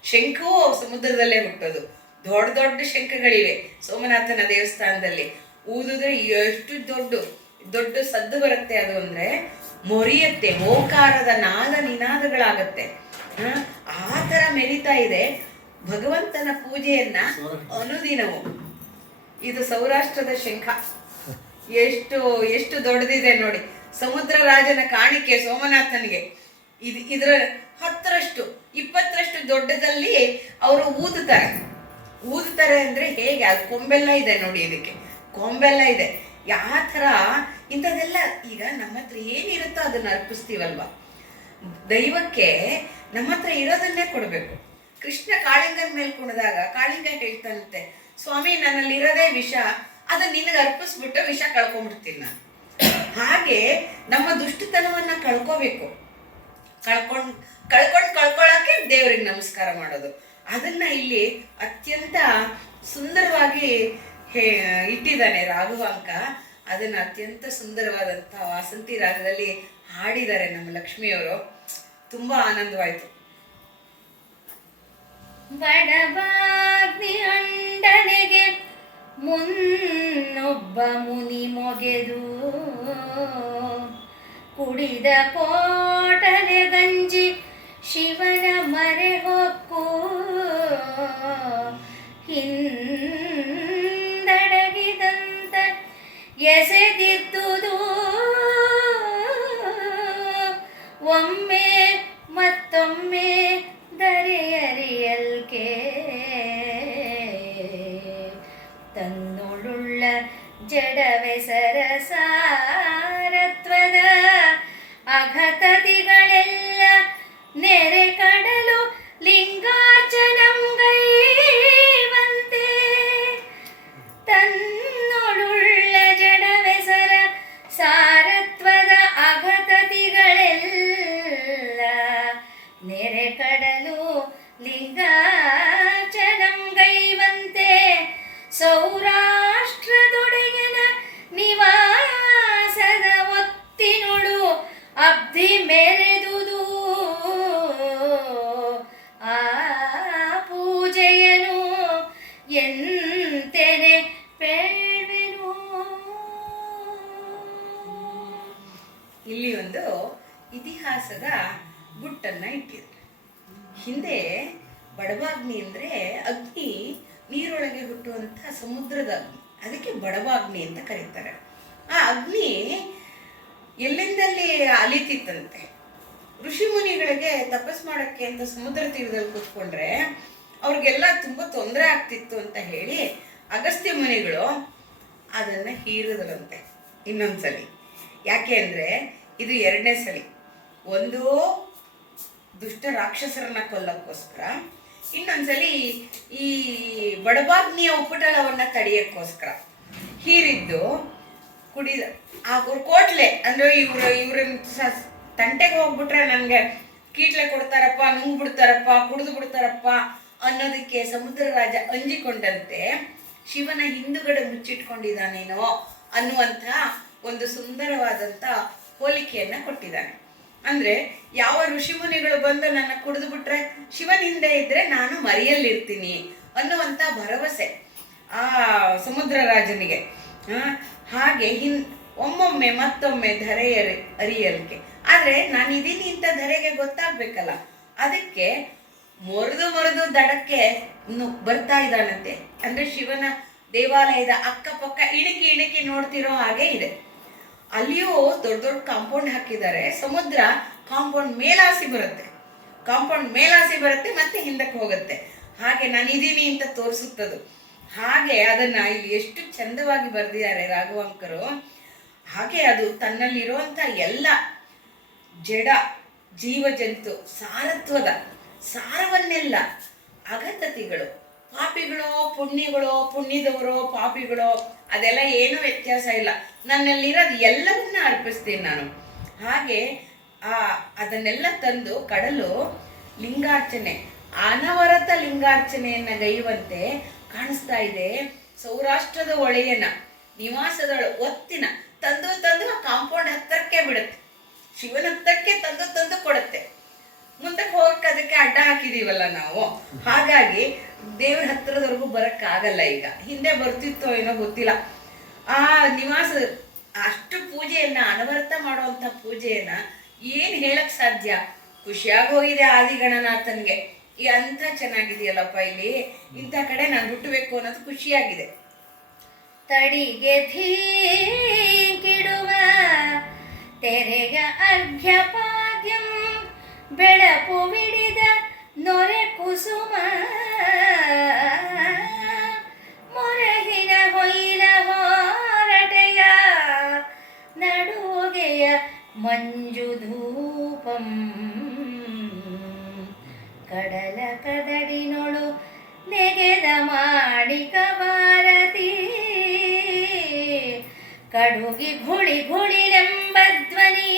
ಶಂಖವೂ ಸಮುದ್ರದಲ್ಲೇ ಹುಟ್ಟೋದು. ದೊಡ್ಡ ದೊಡ್ಡ ಶಂಖಗಳಿವೆ ಸೋಮನಾಥನ ದೇವಸ್ಥಾನದಲ್ಲಿ. ಊದಿದ್ರೆ ಎಷ್ಟು ದೊಡ್ಡ ಸದ್ದು ಬರುತ್ತೆ ಅದು ಅಂದ್ರೆ, ಮೊರಿಯತ್ತೆ, ಓಂಕಾರದ ನಾದ ನಿನಾದಗಳಾಗತ್ತೆ. ಆ ಥರ ಮೆರಿತಾ ಇದೆ ಭಗವಂತನ ಪೂಜೆಯನ್ನ ಅನುದಿನವು. ಇದು ಸೌರಾಷ್ಟ್ರದ ಶಂಖ, ಎಷ್ಟು ದೊಡ್ಡದಿದೆ ನೋಡಿ. ಸಮುದ್ರ ರಾಜನ ಕಾಣಿಕೆ ಸೋಮನಾಥನಿಗೆ. ಇದರ 10ರಷ್ಟು 20ರಷ್ಟು ದೊಡ್ಡದಲ್ಲಿ ಅವರು ಊದುತ್ತಾರೆ ಅಂದ್ರೆ ಹೇಗೆ, ಅದು ಕೊಂಬೆಲ್ಲ ಇದೆ ನೋಡಿ, ಇದಕ್ಕೆ ಕೊಂಬೆಲ್ಲ ಇದೆ. ಯಾವ ಥರ ಇಂಥದ್ದೆಲ್ಲ ಈಗ ನಮ್ಮ ಹತ್ರ ಏನಿರುತ್ತೋ ಅದನ್ನ ಅರ್ಪಿಸ್ತೀವಲ್ವಾ. ದೈವಕ್ಕೆ ನಮ್ಮ ಹತ್ರ ಇರೋದನ್ನೇ ಕೊಡಬೇಕು. ಕೃಷ್ಣ ಕಾಳಿಂಗನ ಮೇಲೆ ಕುಣಿದಾಗ ಕಾಳಿಂಗ ಹೇಳ್ತಾನಂತೆ, ಸ್ವಾಮಿ ನನ್ನಲ್ಲಿರೋದೇ ವಿಷ, ಅದನ್ನ ನಿನಗೆ ಅರ್ಪಿಸ್ಬಿಟ್ಟು ವಿಷ ಕಳ್ಕೊಂಡ್ಬಿಡ್ತೀನಿ ನಾನು. ಹಾಗೆ ನಮ್ಮ ದುಷ್ಟತನವನ್ನ ಕಳ್ಕೋಬೇಕು. ಕಳ್ಕೊಳ್ಳೋಕೆ ದೇವರಿಗೆ ನಮಸ್ಕಾರ ಮಾಡೋದು. ಅದನ್ನ ಇಲ್ಲಿ ಅತ್ಯಂತ ಸುಂದರವಾಗಿ ಇಟ್ಟಿದ್ದಾನೆ ರಾಘವಾಂಕ. ಅದನ್ನ ಅತ್ಯಂತ ಸುಂದರವಾದಂತಹ ವಾಸಂತಿ ರಾಗದಲ್ಲಿ ಹಾಡಿದ್ದಾರೆ ನಮ್ಮ ಲಕ್ಷ್ಮಿಯವರು. ತುಂಬಾ ಆನಂದವಾಯ್ತು. ಬಡವಾಗ್ನಿ ಅಂಡನೆಗೆ ಮುನ್ನೊಬ್ಬ ಮುನಿ ಮೊಗೆದು ಕುಡಿದ ಕೋಟನೆ ಗಂಜಿ ಶಿವನ ಮರೆ ಹೊಕ್ಕು ಹಿಂದಡಗಿದಂತ ಎಸೆದಿದ್ದುದು ಒಮ್ಮೆ ಮತ್ತೊಮ್ಮೆ ದರೆಯರಿಯಲ್ಕೆ ತನ್ನೊಳುಳ್ಳ ಜಡವೆಸರ ಸಾರತ್ವದ ಅಘತದಿಗಳೆಲ್ಲ ನೆರೆ ಕಡಲು ಲಿಂಗಾರ್ಚನಂಗೈವಂತೆ ತನ್ನೊಳುಳ್ಳ ಜಡವೆಸರ ಸಾರತ್ವದ ಅಘತದಿಗಳೆಲ್ಲ ನೆರೆ ಕಡಲು ಲಿಂಗಾರ್ಚನಂಗೈವಂತೆ ಸೌರಾಷ್ಟ್ರದೊಡೆಯನ ನಿವಾಸದ ಒತ್ತಿನೊಳು ಅಬ್ಧಿ ಮೆರೆದುದು ಆ ಪೂಜೆಯನು ಎಂತೆನೆ ಬೇಡ್ವೆನು. ಇಲ್ಲಿ ಒಂದು ಇತಿಹಾಸದ ಗುಟ್ಟನ್ನ ಇಟ್ಟಿದ್ದಾರೆ. ಹಿಂದೆ ಬಡವಾಗ್ನಿ ಅಂದ್ರೆ ಅಗ್ನಿ, ನೀರೊಳಗೆ ಹುಟ್ಟುವಂಥ ಸಮುದ್ರದ ಅಗ್ನಿ, ಅದಕ್ಕೆ ಬಡವಾಗ್ನಿ ಅಂತ ಕರೀತಾರೆ. ಆ ಅಗ್ನಿ ಎಲ್ಲಿಂದಲ್ಲಿ ಅಲಿತಿತ್ತಂತೆ. ಋಷಿ ಮುನಿಗಳಿಗೆ ತಪಸ್ ಮಾಡಕ್ಕೆ ಅಂತ ಸಮುದ್ರ ತೀರದಲ್ಲಿ ಕೂತ್ಕೊಂಡ್ರೆ ಅವ್ರಿಗೆಲ್ಲ ತುಂಬ ತೊಂದರೆ ಆಗ್ತಿತ್ತು ಅಂತ ಹೇಳಿ ಅಗಸ್ತ್ಯ ಮುನಿಗಳು ಅದನ್ನ ಹೀರಿದ್ರಂತೆ ಇನ್ನೊಂದ್ಸಲಿ. ಯಾಕೆ ಅಂದ್ರೆ ಇದು 2ನೇ ಸಲಿ. ಒಂದು ದುಷ್ಟ ರಾಕ್ಷಸರನ್ನ ಕೊಲ್ಲಕ್ಕೋಸ್ಕರ, ಇನ್ನೊಂದ್ಸಲಿ ಈ ಬಡಬಾಗ್ನಿಯ ಉಪಟಳವನ್ನ ತಡೆಯಕ್ಕೋಸ್ಕರ ಹೀರಿದ್ದು. ಕುಡಿದ ಆ ಕೋಟ್ಲೆ ಅಂದ್ರೆ ಇವ್ರ ತಂಟೆಗೆ ಹೋಗ್ಬಿಟ್ರೆ ನನಗೆ ಕೀಟ್ಲೆ ಕೊಡ್ತಾರಪ್ಪ, ನುಂಗ್ಬಿಡ್ತಾರಪ್ಪ, ಕುಡಿದು ಬಿಡ್ತಾರಪ್ಪ ಅನ್ನೋದಕ್ಕೆ ಸಮುದ್ರ ರಾಜ ಅಂಜಿಕೊಂಡಂತೆ ಶಿವನ ಹಿಂದುಗಡೆ ಮುಚ್ಚಿಟ್ಕೊಂಡಿದ್ದಾನೇನೋ ಅನ್ನುವಂಥ ಒಂದು ಸುಂದರವಾದಂಥ ಹೋಲಿಕೆಯನ್ನ ಕೊಟ್ಟಿದ್ದಾನೆ. ಅಂದ್ರೆ ಯಾವ ಋಷಿಮುನಿಗಳು ಬಂದು ನನ್ನ ಕುಡಿದು ಬಿಟ್ರೆ ಶಿವನ ಹಿಂದೆ ಇದ್ರೆ ನಾನು ಮರೆಯಲ್ಲಿರ್ತೀನಿ ಅನ್ನುವಂಥ ಭರವಸೆ ಆ ಸಮುದ್ರ ರಾಜನಿಗೆ. ಹಾಗೆ ಒಮ್ಮೊಮ್ಮೆ ಮತ್ತೊಮ್ಮೆ ಅರಿಯಲ್ಕೆ. ಆದ್ರೆ ನಾನು ಇದೀನಿ ಅಂತ ಧರೆಗೆ ಗೊತ್ತಾಗ್ಬೇಕಲ್ಲ, ಅದಕ್ಕೆ ಮೊರೆದು ದಡಕ್ಕೆ ಬರ್ತಾ ಇದ್ದಾನಂತೆ. ಅಂದ್ರೆ ಶಿವನ ದೇವಾಲಯದ ಅಕ್ಕಪಕ್ಕ ಇಣಕಿ ನೋಡ್ತಿರೋ ಹಾಗೆ ಇದೆ. ಅಲ್ಲಿಯೂ ದೊಡ್ಡ ದೊಡ್ಡ ಕಾಂಪೌಂಡ್ ಹಾಕಿದ್ದಾರೆ. ಸಮುದ್ರ ಕಾಂಪೌಂಡ್ ಮೇಲಾಸಿ ಬರುತ್ತೆ ಮತ್ತೆ ಹಿಂದಕ್ಕೆ ಹೋಗುತ್ತೆ. ಹಾಗೆ ನಾನು ಇದೀನಿ ಅಂತ ತೋರಿಸುತ್ತದು. ಹಾಗೆ ಅದನ್ನ ಇಲ್ಲಿ ಎಷ್ಟು ಚಂದವಾಗಿ ಬರೆದಿದ್ದಾರೆ ರಾಘವಾಂಕರು. ಹಾಗೆ ಅದು ತನ್ನಲ್ಲಿರುವಂತ ಎಲ್ಲ ಜಡ ಜೀವಜಂತು ಸಾರತ್ವದ ಸಾರವನ್ನೆಲ್ಲ ಅಗತತಿಗಳು, ಪಾಪಿಗಳೋ ಪುಣ್ಯದವರೋ ಪಾಪಿಗಳೋ ಅದೆಲ್ಲ ಏನೂ ವ್ಯತ್ಯಾಸ ಇಲ್ಲ. ನನ್ನಲ್ಲಿರೋದು ಎಲ್ಲವನ್ನ ಅರ್ಪಿಸ್ತೀನಿ ನಾನು. ಹಾಗೆ ಅದನ್ನೆಲ್ಲ ತಂದು ಕಡಲು ಲಿಂಗಾರ್ಚನೆ, ಅನವರತ ಲಿಂಗಾರ್ಚನೆಯನ್ನ ಗೈಯುವಂತೆ ಕಾಣಿಸ್ತಾ ಇದೆ. ಸೌರಾಷ್ಟ್ರದ ಒಳೆಯನ ನಿವಾಸದಳು ಒತ್ತಿನ ತಂದು ಆ ಕಾಂಪೌಂಡ್ ಹತ್ತಕ್ಕೆ ಬಿಡುತ್ತೆ. ಶಿವನ ಹತ್ತಕ್ಕೆ ತಂದು ಕೊಡುತ್ತೆ. ಮುಂದಕ್ಕೆ ಹೋಗಕ್ಕೆ ಅದಕ್ಕೆ ಅಡ್ಡ ಹಾಕಿದೀವಲ್ಲ ನಾವು. ಹಾಗಾಗಿ ದೇವ್ರ ಹತ್ತಿರದವರೆಗೂ ಬರಕ್ಕಾಗಲ್ಲ. ಈಗ ಹಿಂದೆ ಬರ್ತಿತ್ತೋ ಏನೋ ಗೊತ್ತಿಲ್ಲ. ಆ ನಿವಾಸ ಅಷ್ಟು ಪೂಜೆಯನ್ನ ಅನವರತ ಮಾಡುವಂತ ಪೂಜೆಯನ್ನ ಏನ್ ಹೇಳಕ್ ಸಾಧ್ಯ. ಖುಷಿಯಾಗಿ ಹೋಗಿದೆ ಆದಿಗಣನಾಥನ್ಗೆ. ಅಂತ ಚೆನ್ನಾಗಿದೆಯಲ್ಲಪ್ಪ ಇಲ್ಲಿ, ಇಂಥ ಕಡೆ ನಾನು ಹುಟ್ಟಬೇಕು ಅನ್ನೋದು ಖುಷಿಯಾಗಿದೆ. ತಡಿಗೆ ಕಿಡುವ ತೆರೆಗ ಅರ್ಘ್ಯಪಾದ್ಯಂ ಬೆಳಪು ವಿಡಿದ ನೊರೆ ಕುಸುಮ ಮೊರಹಿನ ಹೊಯ್ಲ ಹೊರಟೆಯ ನಡುಗೆಯ ಮಂಜು ಧೂಪಂ ಕಡಲ ಕದಡಿನೊಳು ನೆಗೆದ ಮಾಡಿಕ ಭಾರತಿ ಕಡುಗಿ ಘುಳಿಲೆಂಬ ಧ್ವನಿ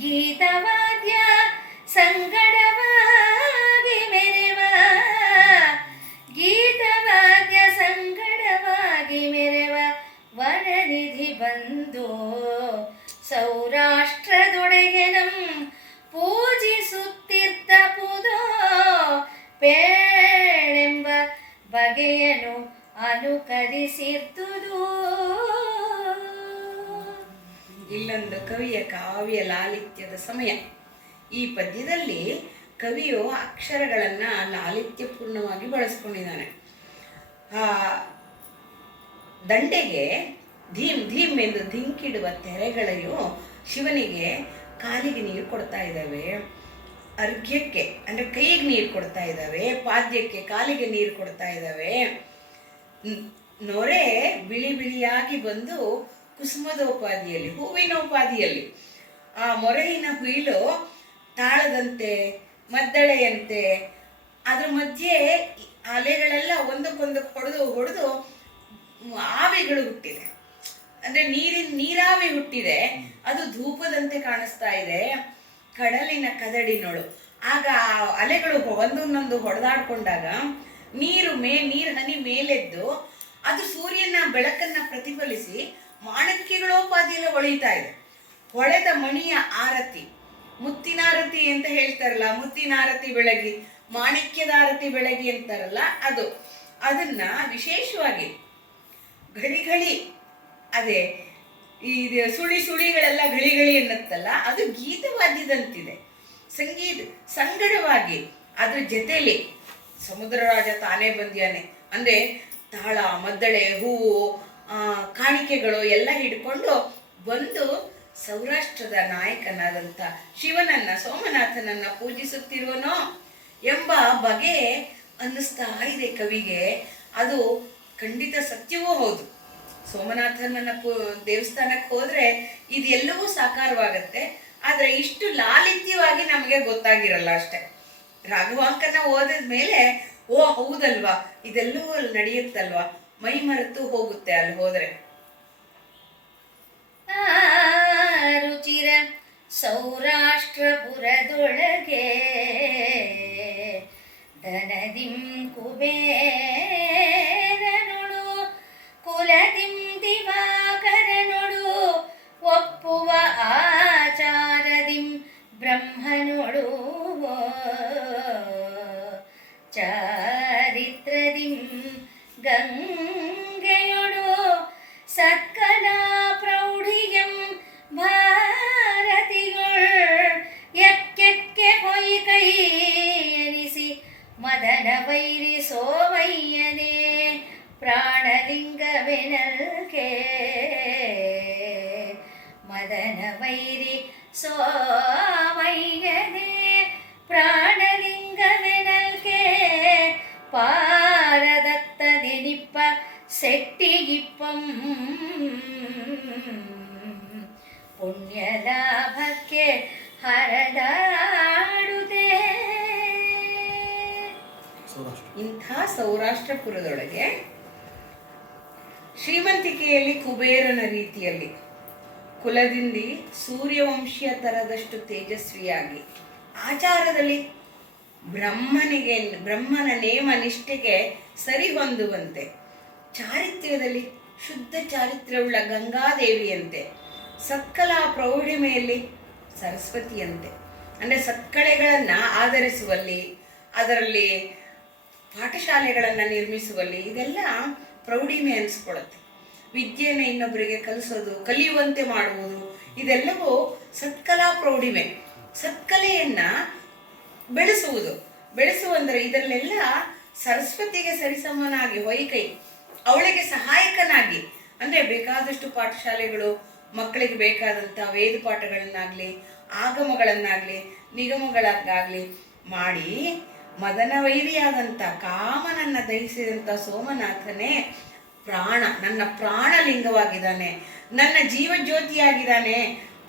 ಗೀತವಾದ್ಯ ಸಂಗಡವಾಗಿ ಮೆರೆವ ವರನಿಧಿ ಬಂದು ಸೌರಾಷ್ಟ್ರದೊಡೆಗೆನಂ ಪೂಜಿಸುತ್ತಿದ್ದ ಪುದೋ ಪೇಳೆಂಬ ಬಗೆಯನು ಅನುಕರಿಸಿದ್ದುದು. ಇಲ್ಲೊಂದು ಕವಿಯ ಕಾವ್ಯ ಲಾಲಿತ್ಯದ ಸಮಯ. ಈ ಪದ್ಯದಲ್ಲಿ ಕವಿಯು ಅಕ್ಷರಗಳನ್ನ ಲಾಲಿತ್ಯಪೂರ್ಣವಾಗಿ ಬಳಸ್ಕೊಂಡಿದ್ದಾನೆ. ದಂಡೆಗೆ ಧೀಮ್ ಧೀಮ್ ಎಂದು ಧಿಂಕಿಡುವ ತೆರೆಗಳೆಯು ಶಿವನಿಗೆ ಕಾಲಿಗೆ ನೀರು ಕೊಡ್ತಾ ಇದ್ದಾವೆ, ಅರ್ಘ್ಯಕ್ಕೆ ಅಂದ್ರೆ ಕೈಗೆ ನೀರು ಕೊಡ್ತಾ ಇದ್ದಾವೆ, ಪಾದ್ಯಕ್ಕೆ ಕಾಲಿಗೆ ನೀರು ಕೊಡ್ತಾ ಇದ್ದಾವೆ. ನೊರೆ ಬಿಳಿ ಬಿಳಿಯಾಗಿ ಬಂದು ಕುಸುಮದೋಪಾದಿಯಲ್ಲಿ, ಹೂವಿನೋಪಾದಿಯಲ್ಲಿ ಆ ಮೊರೆಯಿನ ಹುಯಿಲು ತಾಳದಂತೆ ಮದ್ದಳೆಯಂತೆ ಅದ್ರ ಮಧ್ಯೆ ಅಲೆಗಳೆಲ್ಲ ಒಂದಕ್ಕೊಂದು ಹೊಡೆದು ಆವಿಗಳು ಹುಟ್ಟಿದೆ. ಅಂದ್ರೆ ನೀರಾವಿ ಹುಟ್ಟಿದೆ. ಅದು ಧೂಪದಂತೆ ಕಾಣಿಸ್ತಾ ಇದೆ. ಕಡಲಿನ ಕದಡಿನೊಳು ಆಗ ಅಲೆಗಳು ಒಂದೊಂದೊಂದು ಹೊಡೆದಾಡ್ಕೊಂಡಾಗ ನೀರು ಹನಿ ಮೇಲೆದ್ದು ಅದು ಸೂರ್ಯನ ಬೆಳಕನ್ನ ಪ್ರತಿಫಲಿಸಿ ಮಾಣಿಕ್ಯಗಳೋಪಾದಿಯಲ್ಲಿ ಹೊಳಿತಾ ಇದೆ. ಹೊಳೆದ ಮಣಿಯ ಆರತಿ, ಮುತ್ತಿನಾರತಿ ಅಂತ ಹೇಳ್ತಾರಲ್ಲ, ಮುತ್ತಿನಾರತಿ ಬೆಳಗಿ, ಮಾಣಿಕ್ಯದ ಆರತಿ ಬೆಳಗಿ ಅಂತಾರಲ್ಲ, ಅದನ್ನ ವಿಶೇಷವಾಗಿ ಘಳಿ ಅದೇ ಇದು ಸುಳಿಗಳೆಲ್ಲ ಘಳಿ ಅನ್ನತ್ತಲ್ಲ, ಅದು ಗೀತವಾದ್ಯದಂತಿದೆ. ಸಂಗಡವಾಗಿ ಅದ್ರ ಜೊತೆಲಿ ಸಮುದ್ರ ರಾಜ ತಾನೇ ಬಂದ್ಯಾನೆ ಅಂದ್ರೆ ತಾಳ, ಮದ್ದಳೆ, ಹೂವು, ಕಾಣಿಕೆಗಳು ಎಲ್ಲ ಹಿಡ್ಕೊಂಡು ಬಂದು ಸೌರಾಷ್ಟ್ರದ ನಾಯಕನಾದಂಥ ಶಿವನನ್ನ, ಸೋಮನಾಥನನ್ನ ಪೂಜಿಸುತ್ತಿರುವನೋ ಎಂಬ ಬಗೆ ಅನ್ನಿಸ್ತಾ ಇದೆ ಕವಿಗೆ. ಅದು ಖಂಡಿತ ಸತ್ಯವೂ ಹೌದು. ಸೋಮನಾಥನನ್ನ ದೇವಸ್ಥಾನಕ್ಕೆ ಹೋದ್ರೆ ಇದೆಲ್ಲವೂ ಸಾಕಾರವಾಗತ್ತೆ. ಆದ್ರೆ ಇಷ್ಟು ಲಾಲಿತ್ಯವಾಗಿ ನಮಗೆ ಗೊತ್ತಾಗಿರಲ್ಲ ಅಷ್ಟೆ. ರಾಘವಾಂಕನ ಓದಿದ ಮೇಲೆ ಓ ಹೌದಲ್ವಾ, ಇದೆಲ್ಲವೂ ಅಲ್ಲಿ ನಡೆಯುತ್ತಲ್ವಾ, ಮೈ ಮರೆತು ಹೋಗುತ್ತೆ ಅಲ್ಲಿ ಹೋದ್ರೆ. ರುಚಿರ ಸೌರಾಷ್ಟ್ರಪುರದೊಳಗೆ ದನದಿಂ ಕುಬೇರನೊಡು ಕುಲದಿಂ ದಿವಾಕರನೊಡು ಒಪ್ಪುವ ಆಚಾರದಿಂ ಬ್ರಹ್ಮನೊಡು ಚಾರಿತ್ರದಿಂ ಗಂಗೆಯೊಡು ಸತ್ಕಲಾ ಪ್ರೌಢಿಯಂ ಭಾರತಿಗೊಳ್ ಎಕ್ಕೆ ಹೊಯ್ ಕೈ ಎನಿಸಿ ಪ್ರಾಣಲಿಂಗವೆನಲ್ಕೆ ಮದನ ವೈರಿ ಸೋಮಯ್ಯನೇ ಪ್ರಾಣಲಿಂಗವೆನಲ್ಕೆ ಪಾರದತ್ತ ನೆನಿಪ್ಪ ಸೆಟ್ಟಿಗಿಪ್ಪಂ ಪುಣ್ಯ ಲಾಭಕ್ಕೆ ಹರದಾಡುತ್ತೆ. ಇಂಥ ಸೌರಾಷ್ಟ್ರಪುರದೊಳಗೆ ಶ್ರೀಮಂತಿಕೆಯಲ್ಲಿ ಕುಬೇರನ ರೀತಿಯಲ್ಲಿ ಕುಲದಿಂದಿ ಸೂರ್ಯವಂಶೀಯ ತರದಷ್ಟು ತೇಜಸ್ವಿಯಾಗಿ ಆಚಾರದಲ್ಲಿ ಬ್ರಹ್ಮನ ನೇಮ ನಿಷ್ಠೆಗೆ ಸರಿ ಹೊಂದುವಂತೆ ಚಾರಿತ್ರ್ಯದಲ್ಲಿ ಶುದ್ಧ ಚಾರಿತ್ರ್ಯವುಳ್ಳ ಗಂಗಾದೇವಿಯಂತೆ ಸತ್ಕಲಾ ಪ್ರೌಢಿಮೆಯಲ್ಲಿ ಸರಸ್ವತಿಯಂತೆ ಅಂದರೆ ಸತ್ಕಳೆಗಳನ್ನು ಆಧರಿಸುವಲ್ಲಿ ಅದರಲ್ಲಿ ಪಾಠಶಾಲೆಗಳನ್ನು ನಿರ್ಮಿಸುವಲ್ಲಿ ಇದೆಲ್ಲ ಪ್ರೌಢಿಮೆ ಅನಿಸ್ಕೊಳ್ಳುತ್ತೆ. ವಿದ್ಯೆಯನ್ನು ಇನ್ನೊಬ್ಬರಿಗೆ ಕಲಿಸೋದು ಕಲಿಯುವಂತೆ ಮಾಡುವುದು ಇದೆಲ್ಲವೂ ಸತ್ಕಲಾ ಪ್ರೌಢಿಮೆ. ಸತ್ಕಲೆಯನ್ನು ಬೆಳೆಸುವಂದರೆ ಇದರಲ್ಲೆಲ್ಲ ಸರಸ್ವತಿಗೆ ಸರಿಸಮನಾಗಿ ಹೊಯ್ಕೈ ಅವಳಿಗೆ ಸಹಾಯಕನಾಗಿ ಅಂದರೆ ಬೇಕಾದಷ್ಟು ಪಾಠಶಾಲೆಗಳು ಮಕ್ಕಳಿಗೆ ಬೇಕಾದಂಥ ವೇದ ಪಾಠಗಳನ್ನಾಗಲಿ ಆಗಮಗಳನ್ನಾಗಲಿ ನಿಗಮಗಳನ್ನಾಗಲಿ ಮಾಡಿ ಮದನ ವೈರಿಯಾದಂಥ ಕಾಮನನ್ನು ದಹಿಸಿದಂಥ ಸೋಮನಾಥನೇ ನನ್ನ ಪ್ರಾಣಲಿಂಗವಾಗಿದ್ದಾನೆ, ನನ್ನ ಜೀವಜ್ಯೋತಿಯಾಗಿದ್ದಾನೆ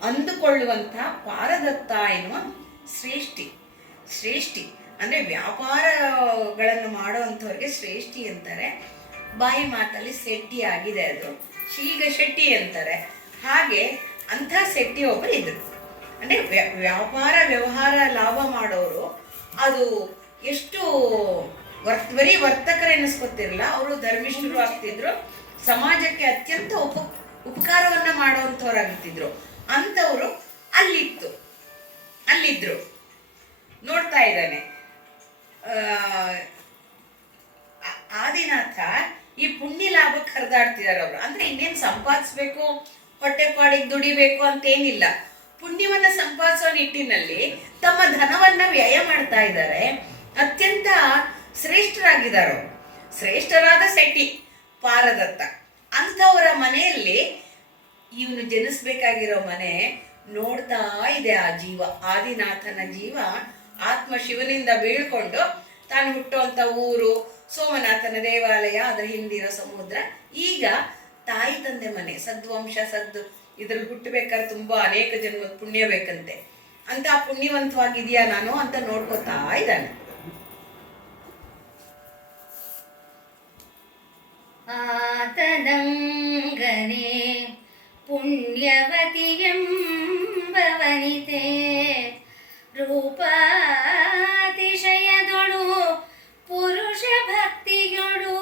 ಅಂದುಕೊಳ್ಳುವಂಥ ಪಾರದತ್ತ ಎನ್ನುವ ಶ್ರೇಷ್ಠಿ ಅಂದರೆ ವ್ಯಾಪಾರಗಳನ್ನು ಮಾಡುವಂಥವ್ರಿಗೆ ಶ್ರೇಷ್ಠಿ ಅಂತಾರೆ. ಬಾಯಿ ಮಾತಲ್ಲಿ ಶೆಟ್ಟಿ ಆಗಿದೆ, ಅದು ಈಗ ಶೆಟ್ಟಿ ಅಂತಾರೆ. ಹಾಗೆ ಅಂಥ ಶೆಟ್ಟಿ ಒಬ್ಬರು ಇದ್ರು. ಅಂದರೆ ವ್ಯವಹಾರ ಲಾಭ ಮಾಡೋರು ಅದು ಎಷ್ಟು ಬರೀ ವರ್ತಕರು ಎನ್ನಿಸ್ಕೊತಿರಲ್ಲ, ಅವರು ಧರ್ಮಿಷ್ಠರು ಆಗ್ತಿದ್ರು, ಸಮಾಜಕ್ಕೆ ಅತ್ಯಂತ ಉಪಕಾರವನ್ನು ಮಾಡುವಂಥವ್ರಾಗ್ತಿದ್ರು. ಅಂಥವರು ಅಲ್ಲಿದ್ರು. ನೋಡ್ತಾ ಇದ್ದಾನೆ ಆದಿನಾಥ ಈ ಪುಣ್ಯ ಲಾಭಕ್ಕೆ ಹರಿದಾಡ್ತಿದ್ದಾರೆ ಅವರು. ಅಂದ್ರೆ ಇನ್ನೇನು ಸಂಪಾದಿಸ್ಬೇಕು, ಹೊಟ್ಟೆಪಾಡಿಗೆ ದುಡಿಬೇಕು ಅಂತೇನಿಲ್ಲ. ಪುಣ್ಯವನ್ನ ಸಂಪಾದಿಸೋ ನಿಟ್ಟಿನಲ್ಲಿ ತಮ್ಮ ಧನವನ್ನ ವ್ಯಯ ಮಾಡ್ತಾ ಇದ್ದಾರೆ. ಅತ್ಯಂತ ಶ್ರೇಷ್ಠರಾಗಿದ್ದಾರೆ. ಶ್ರೇಷ್ಠರಾದ ಶೆಟ್ಟಿ ಪಾರದತ್ತ ಅಂಥವರ ಮನೆಯಲ್ಲಿ ಇವನು ಜನಿಸ್ಬೇಕಾಗಿರೋ ಮನೆ ನೋಡ್ತಾ ಇದೆ. ಆ ಜೀವ ಆದಿನಾಥನ ಜೀವ ಆತ್ಮ ಶಿವನಿಂದ ಬೀಳ್ಕೊಂಡು ತಾನು ಹುಟ್ಟುವಂಥ ಊರು ಸೋಮನಾಥನ ದೇವಾಲಯ, ಅದರ ಹಿಂದಿರೋ ಸಮುದ್ರ, ಈಗ ತಾಯಿ ತಂದೆ ಮನೆ ಸದ್ವಂಶ ಇದ್ರಲ್ಲಿ ಹುಟ್ಟಬೇಕಾದ್ರೆ ತುಂಬಾ ಅನೇಕ ಜನ್ಮದ ಪುಣ್ಯ ಬೇಕಂತೆ. ಅಂತ ಪುಣ್ಯವಂತವಾಗಿದೆಯಾ ನಾನು ಅಂತ ನೋಡ್ಕೋತಾ ಇದ್ದಾನೆ. ಆತನಂಗನೆ ಪುಣ್ಯವತಿಯಂಬವನಿತೆ ರೂಪಾತಿಶಯದೊಳು ಪುರುಷ ಭಕ್ತಿಯೊಳು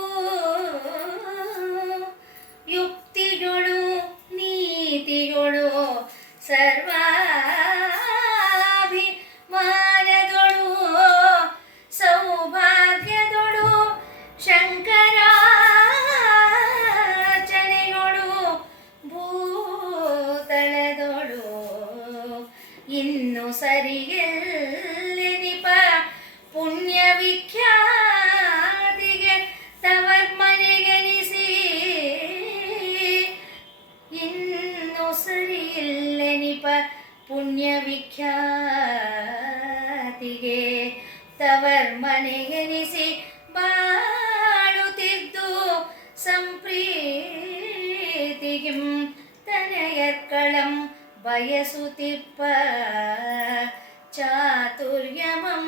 ಯುಕ್ತಿಯೊಳು ನೀತಿಯೊಳು ಸರ್ವಾಭಿಮಾನದೊಳು ಸೌಭಾಗ್ಯದೊಳು ಶಂಕರಾರ್ಚನೆಯೊಳು ಭೂತಳದೊಳು ಇನ್ನು ಸರಿಯೆಲ್ಲಿನಿಪ ಪುಣ್ಯ ವಿಖ್ಯಾತಿಗೆ ತವರ್ಮನೆಗೆನಿಸಿ ಇನ್ನು ಸರಿಯಿಲ್ಲೆನಿಪ ಪುಣ್ಯ ವಿಖ್ಯಾತಿಗೆ ತವರ್ಮನೆಗೆನಿಸಿ ಬಾಳುತ್ತಿದ್ದು ಸಂಪ್ರೀತಿಗಿಂ ತನಯರ್ಕಳಂ ಬಯಸುತ್ತಿಪ್ಪ ಚಾತುರ್ಯಮಂ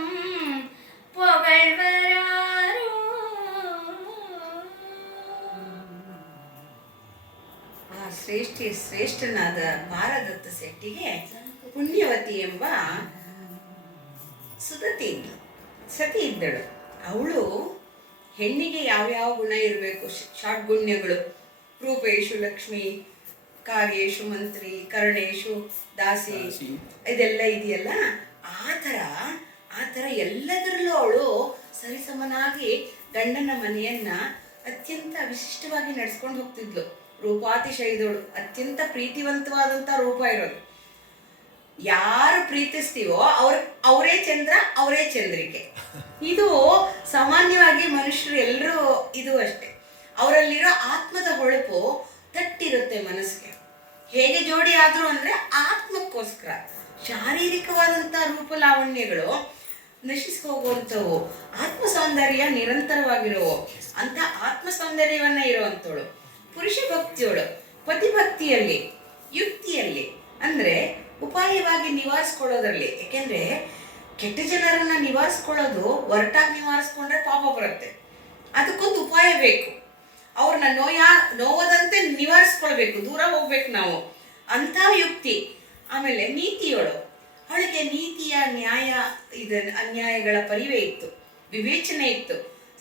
ಪೊಗಳ್ವರಾರು. ಆ ಶ್ರೇಷ್ಠನಾದ ಪಾರದತ್ತ ಶೆಟ್ಟಿಗೆ ಪುಣ್ಯವತಿ ಎಂಬ ಸತಿ ಇದ್ದಳು. ಅವಳು ಹೆಣ್ಣಿಗೆ ಯಾವ್ಯಾವ ಗುಣ ಇರಬೇಕು, ಷಡ್ಗುಣ್ಯಗಳು, ರೂಪೇಶು ಲಕ್ಷ್ಮಿ, ಕಾರ್ಯೇಶು ಮಂತ್ರಿ, ಕರ್ಣೇಶು ದಾಸಿ, ಇದೆಲ್ಲ ಇದೆಯಲ್ಲ, ಆ ಥರ ಎಲ್ಲದರಲ್ಲೂ ಅವಳು ಸರಿಸಮನಾಗಿ ಗಂಡನ ಮನೆಯನ್ನ ಅತ್ಯಂತ ವಿಶಿಷ್ಟವಾಗಿ ನಡೆಸ್ಕೊಂಡು ಹೋಗ್ತಿದ್ಲು. ರೂಪಾತಿಶಯದವಳು, ಅತ್ಯಂತ ಪ್ರೀತಿವಂತವಾದಂಥ ರೂಪ ಇರೋದು. ಯಾರು ಪ್ರೀತಿಸ್ತೀವೋ ಅವರೇ ಚಂದ್ರ, ಅವರೇ ಚಂದ್ರಿಕೆ. ಇದು ಸಾಮಾನ್ಯವಾಗಿ ಮನುಷ್ಯರು ಎಲ್ಲರೂ ಇದು ಅಷ್ಟೆ. ಅವರಲ್ಲಿರೋ ಆತ್ಮದ ಹೊಳಪು ತಟ್ಟಿರುತ್ತೆ ಮನಸ್ಸಿಗೆ. ಹೇಗೆ ಜೋಡಿ ಆದ್ರು ಅಂದ್ರೆ ಆತ್ಮಕ್ಕೋಸ್ಕರ. ಶಾರೀರಿಕವಾದಂಥ ರೂಪ ಲಾವಣ್ಯಗಳು ನಶಿಸಿ ಹೋಗುವಂಥವು, ಆತ್ಮ ಸೌಂದರ್ಯ ನಿರಂತರವಾಗಿರುವು. ಅಂತ ಆತ್ಮ ಸೌಂದರ್ಯವನ್ನ ಇರುವಂಥವಳು ಪುರುಷ ಭಕ್ತಿಯವಳು. ಪತಿಭಕ್ತಿಯಲ್ಲಿ, ಯುಕ್ತಿಯಲ್ಲಿ ಅಂದ್ರೆ ಉಪಾಯವಾಗಿ ನಿವಾರಿಸ್ಕೊಳ್ಳೋದ್ರಲ್ಲಿ. ಯಾಕೆಂದ್ರೆ ಕೆಟ್ಟ ಜನರನ್ನ ನಿವಾರಿಸ್ಕೊಳ್ಳೋದು ಒರಟಾಗಿ ನಿವಾರಿಸ್ಕೊಂಡ್ರೆ ಪಾಪ ಬರುತ್ತೆ. ಅದಕ್ಕೊಂದು ಉಪಾಯ ಬೇಕು. ಅವ್ರನ್ನ ನೋವದಂತೆ ನಿವಾರಿಸ್ಕೊಳ್ಬೇಕು, ದೂರ ಹೋಗ್ಬೇಕು ನಾವು. ಅಂಥ ಯುಕ್ತಿ. ಆಮೇಲೆ ನೀತಿಯೋಳು, ಅವಳಿಗೆ ನೀತಿಯ ನ್ಯಾಯ ಅನ್ಯಾಯಗಳ ಪರಿವೆ ಇತ್ತು, ವಿವೇಚನೆ ಇತ್ತು.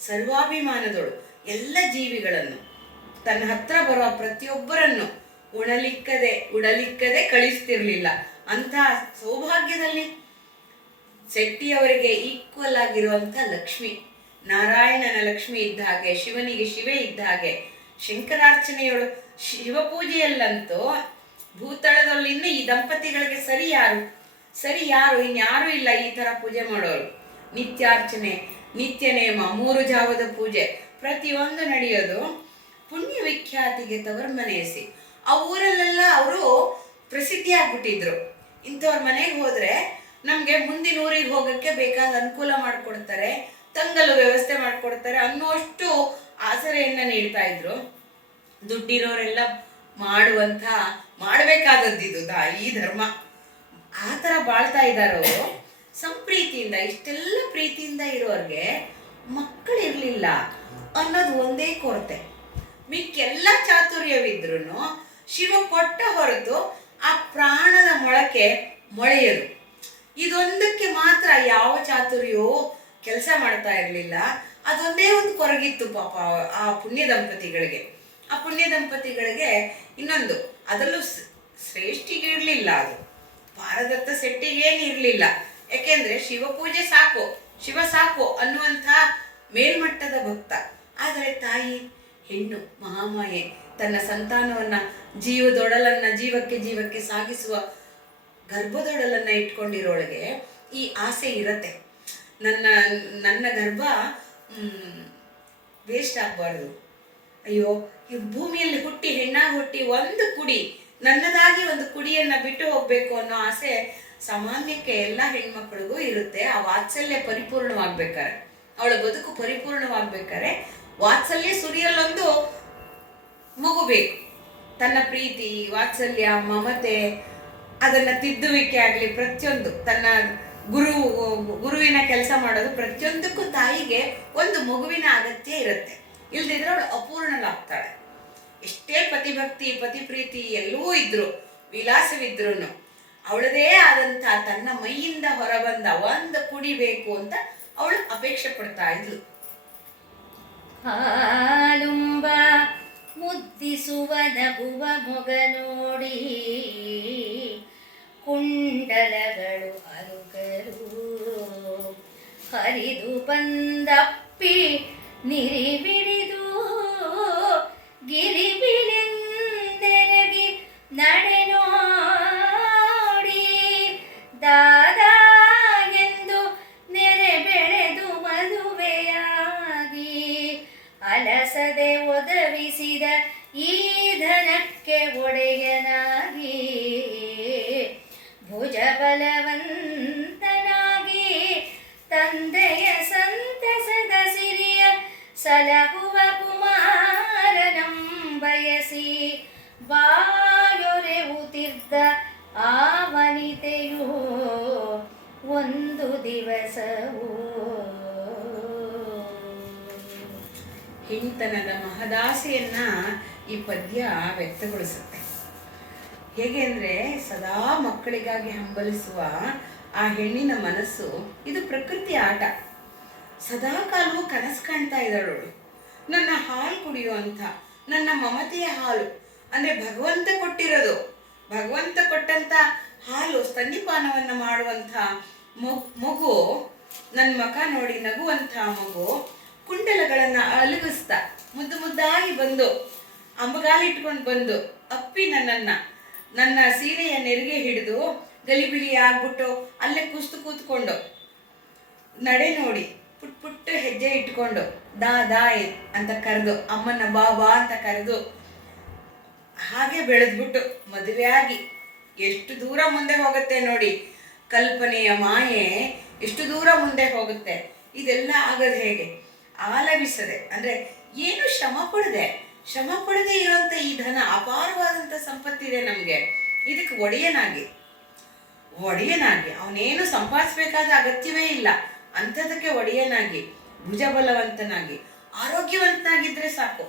ಸರ್ವಾಭಿಮಾನದಳು ಎಲ್ಲ ಜೀವಿಗಳನ್ನು, ತನ್ನ ಹತ್ರ ಬರುವ ಪ್ರತಿಯೊಬ್ಬರನ್ನು ಉಡಲಿಕ್ಕದೆ ಕಳಿಸ್ತಿರ್ಲಿಲ್ಲ. ಅಂತ ಸೌಭಾಗ್ಯದಲ್ಲಿ ಶೆಟ್ಟಿಯವರಿಗೆ ಈಕ್ವಲ್ ಆಗಿರುವಂಥ ಲಕ್ಷ್ಮಿ, ನಾರಾಯಣನ ಲಕ್ಷ್ಮಿ ಇದ್ದ ಹಾಗೆ, ಶಿವನಿಗೆ ಶಿವೆ ಇದ್ದ ಹಾಗೆ. ಶಂಕರಾರ್ಚನೆಯಳು, ಶಿವಪೂಜೆಯಲ್ಲಂತೂ ಭೂತಳದಲ್ಲಿ ಇನ್ನು ಈ ದಂಪತಿಗಳಿಗೆ ಸರಿ ಯಾರು ಇನ್ಯಾರೂ ಇಲ್ಲ ಈ ತರ ಪೂಜೆ ಮಾಡೋರು. ನಿತ್ಯಾರ್ಚನೆ, ನಿತ್ಯ ನೇಮ, 3 ಜಾವದ ಪೂಜೆ ಪ್ರತಿಯೊಂದು ನಡೆಯೋದು. ಪುಣ್ಯ ವಿಖ್ಯಾತಿಗೆ ತವರ್ಮನೆಯಸಿ. ಆ ಊರಲ್ಲೆಲ್ಲ ಅವರು ಪ್ರಸಿದ್ಧಿ ಆಗ್ಬಿಟ್ಟಿದ್ರು. ಇಂಥವ್ರ ಮನೆಗೆ ಹೋದ್ರೆ ನಮ್ಗೆ ಮುಂದಿನ ಊರಿಗೆ ಹೋಗಕ್ಕೆ ಬೇಕಾದ ಅನುಕೂಲ ಮಾಡಿಕೊಡ್ತಾರೆ, ತಂಗಲು ವ್ಯವಸ್ಥೆ ಮಾಡಿಕೊಡ್ತಾರೆ ಅನ್ನುವಷ್ಟು ಆಸರೆಯನ್ನ ನೀಡ್ತಾ ಇದ್ರು. ದುಡ್ಡಿರೋರೆಲ್ಲ ಮಾಡಬೇಕಾದದ್ದಿದು ಈ ಧರ್ಮ. ಆ ಥರ ಬಾಳ್ತಾ ಇದ್ದಾರವರು ಸಂಪ್ರೀತಿಯಿಂದ. ಇಷ್ಟೆಲ್ಲ ಪ್ರೀತಿಯಿಂದ ಇರೋರ್ಗೆ ಮಕ್ಕಳಿರ್ಲಿಲ್ಲ ಅನ್ನೋದು ಒಂದೇ ಕೊರತೆ. ಮಿಕ್ಕೆಲ್ಲ ಚಾತುರ್ಯವಿದ್ರು ಶಿವ ಕೊಟ್ಟ ಹೊರತು ಆ ಪ್ರಾಣದ ಮೊಳಕೆ ಮೊಳೆಯದು. ಇದೊಂದಕ್ಕೆ ಮಾತ್ರ ಯಾವ ಚಾತುರ್ಯವೂ ಕೆಲಸ ಮಾಡ್ತಾ ಇರಲಿಲ್ಲ. ಅದೊಂದೇ ಒಂದು ಕೊರಗಿತ್ತು ಪಾಪ ಆ ಪುಣ್ಯ ದಂಪತಿಗಳಿಗೆ. ಆ ಪುಣ್ಯ ದಂಪತಿಗಳಿಗೆ ಇನ್ನೊಂದು, ಅದರಲ್ಲೂ ಶ್ರೇಷ್ಠಿಗೆ ಇರಲಿಲ್ಲ, ಅದು ಭಾರದತ್ತ ಶೆಟ್ಟಿಗೇನು ಇರಲಿಲ್ಲ. ಯಾಕೆಂದ್ರೆ ಶಿವಪೂಜೆ ಸಾಕು, ಶಿವ ಸಾಕು ಅನ್ನುವಂಥ ಮೇಲ್ಮಟ್ಟದ ಭಕ್ತ. ಆದರೆ ತಾಯಿ ಹೆಣ್ಣು ಮಹಾಮಾಯೆ ತನ್ನ ಸಂತಾನವನ್ನ ಜೀವಕ್ಕೆ ಸಾಗಿಸುವ ಗರ್ಭದೊಡಲನ್ನ ಇಟ್ಕೊಂಡಿರೋಳಿಗೆ ಈ ಆಸೆ ಇರತ್ತೆ. ನನ್ನ ಗರ್ಭ ವೇಸ್ಟ್ ಆಗಬಾರ್ದು. ಅಯ್ಯೋ, ಈ ಭೂಮಿಯಲ್ಲಿ ಹುಟ್ಟಿ ಹೆಣ್ಣಾಗಿ ಹುಟ್ಟಿ ಒಂದು ಕುಡಿ, ನನ್ನದಾಗಿ ಒಂದು ಕುಡಿಯನ್ನ ಬಿಟ್ಟು ಹೋಗ್ಬೇಕು ಅನ್ನೋ ಆಸೆ ಸಾಮಾನ್ಯಕ್ಕೆ ಎಲ್ಲ ಹೆಣ್ಮಕ್ಳಿಗೂ ಇರುತ್ತೆ. ಆ ವಾತ್ಸಲ್ಯ ಪರಿಪೂರ್ಣವಾಗ್ಬೇಕಾರೆ, ಅವಳ ಬದುಕು ಪರಿಪೂರ್ಣವಾಗ್ಬೇಕಾರೆ ವಾತ್ಸಲ್ಯ ಸುರಿಯಲ್ಲೊಂದು ಮಗು ಬೇಕು. ತನ್ನ ಪ್ರೀತಿ, ವಾತ್ಸಲ್ಯ, ಮಮತೆ, ಅದನ್ನ ತಿದ್ದುವಿಕೆ ಆಗ್ಲಿ, ಪ್ರತಿಯೊಂದು ತನ್ನ ಗುರುವಿನ ಕೆಲಸ ಮಾಡೋದು, ಪ್ರತಿಯೊಂದಕ್ಕೂ ತಾಯಿಗೆ ಒಂದು ಮಗುವಿನ ಅಗತ್ಯ ಇರುತ್ತೆ. ಇಲ್ದಿದ್ರೆ ಅವಳು ಅಪೂರ್ಣಲಾಗ್ತಾಳೆ. ಎಷ್ಟೇ ಪತಿಭಕ್ತಿ, ಪತಿಪ್ರೀತಿ ಎಲ್ಲವೂ ಇದ್ರು, ವಿಲಾಸವಿದ್ರು, ಅವಳದೇ ಆದಂತ ತನ್ನ ಮೈಯಿಂದ ಹೊರಬಂದ ಒಂದು ಕುಡಿಬೇಕು ಅಂತ ಅವಳು ಅಪೇಕ್ಷೆ ಪಡ್ತಾ ಇದ್ಲು. ಹಾಲುಂಬ ಮುದ್ದಿಸುವ ನಗುವ ಮೊಗ ನೋಡಿ ಕುಂಡಲಗಳು ಅರುಗರು ಹರಿದು ಬಂದಪ್ಪಿ ನಿರಿಬಿಡಿದು ಗಿರಿಬಿಲೆಂದೆರಗಿ ನಡೆ ನೋಡಿ ದಾದ ಎಂದು ನೆರೆ ಬೆಳೆದು ಮದುವೆಯಾಗಿ ಅಲಸದೆ ಒದವಿಸಿದ ಈ ಧನಕ್ಕೆ ಒಡೆಯನಾಗಿ ಭುಜ ಬಲವಂತನಾಗಿ ತಂದೆಯ ಸಂತಸದ ಸಿರಿಯ ಸಲಹುವ ಕುಮಾರನಂ ಬಯಸಿ ಬಾಯೊರೆವುತ್ತಿದ್ದ ಆ ವನಿತೆಯು ಒಂದು ದಿವಸವೂ. ಹೆಣ್ತನದ ಮಹದಾಸೆಯನ್ನ ಈ ಪದ್ಯ ವ್ಯಕ್ತಗೊಳಿಸುತ್ತೆ. ಹೇಗೆ ಅಂದ್ರೆ ಸದಾ ಮಕ್ಕಳಿಗಾಗಿ ಹಂಬಲಿಸುವ ಆ ಹೆಣ್ಣಿನ ಮನಸ್ಸು ಇದು ಪ್ರಕೃತಿ ಆಟ. ಸದಾ ಕಾಲವೂ ಕನಸು ಕಾಣ್ತಾ ಇದ್ದಾಳವಳು. ನನ್ನ ಹಾಲು ಕುಡಿಯುವಂಥ, ನನ್ನ ಮಮತೆಯ ಹಾಲು ಅಂದ್ರೆ ಭಗವಂತ ಕೊಟ್ಟಿರೋದು, ಭಗವಂತ ಕೊಟ್ಟಂತ ಹಾಲು, ಸ್ತನ್ಯಪಾನವನ್ನ ಮಾಡುವಂಥ ಮಗು, ನನ್ನ ಮಕ ನೋಡಿ ನಗುವಂಥ ಮಗು ಕುಂಡಲಗಳನ್ನ ಅಲುಗಿಸ್ತಾ ಮುದ್ದಾಗಿ ಬಂದು ಅಂಬಗಾಲಿಟ್ಕೊಂಡು ಬಂದು ಅಪ್ಪಿ ನನ್ನ ಸೀರೆಯ ನೆರಿಗೆ ಹಿಡಿದು ಗಲಿಬಿಲಿ ಆಗ್ಬಿಟ್ಟು ಅಲ್ಲೇ ಕೂತ್ಕೊಂಡು ನಡೆ ನೋಡಿ ಪುಟ್ ಪುಟ್ಟ ಹೆಜ್ಜೆ ಇಟ್ಕೊಂಡು ದಾ ದಾ ಅಂತ ಕರೆದು ಅಮ್ಮನ ಬಾ ಬಾ ಅಂತ ಕರೆದು ಹಾಗೆ ಬೆಳೆದ್ಬಿಟ್ಟು ಮದುವೆಯಾಗಿ ಎಷ್ಟು ದೂರ ಮುಂದೆ ಹೋಗುತ್ತೆ ನೋಡಿ. ಕಲ್ಪನೆಯ ಮಾಯೆ ಎಷ್ಟು ದೂರ ಮುಂದೆ ಹೋಗುತ್ತೆ. ಇದೆಲ್ಲ ಆಗೋದು ಹೇಗೆ? ಆಲಭಿಸದೆ, ಅಂದ್ರೆ ಏನು ಶ್ರಮ ಪಡದೆ ಇರೋಂಥ ಈ ಧನ, ಅಪಾರವಾದಂಥ ಸಂಪತ್ತಿದೆ ನಮಗೆ. ಇದಕ್ಕೆ ಒಡೆಯನಾಗಿ ಅವನೇನು ಸಂಪಾದಿಸ್ಬೇಕಾದ ಅಗತ್ಯವೇ ಇಲ್ಲ. ಅಂಥದಕ್ಕೆ ಒಡೆಯನಾಗಿ, ಭುಜಬಲವಂತನಾಗಿ, ಆರೋಗ್ಯವಂತನಾಗಿದ್ರೆ ಸಾಕು.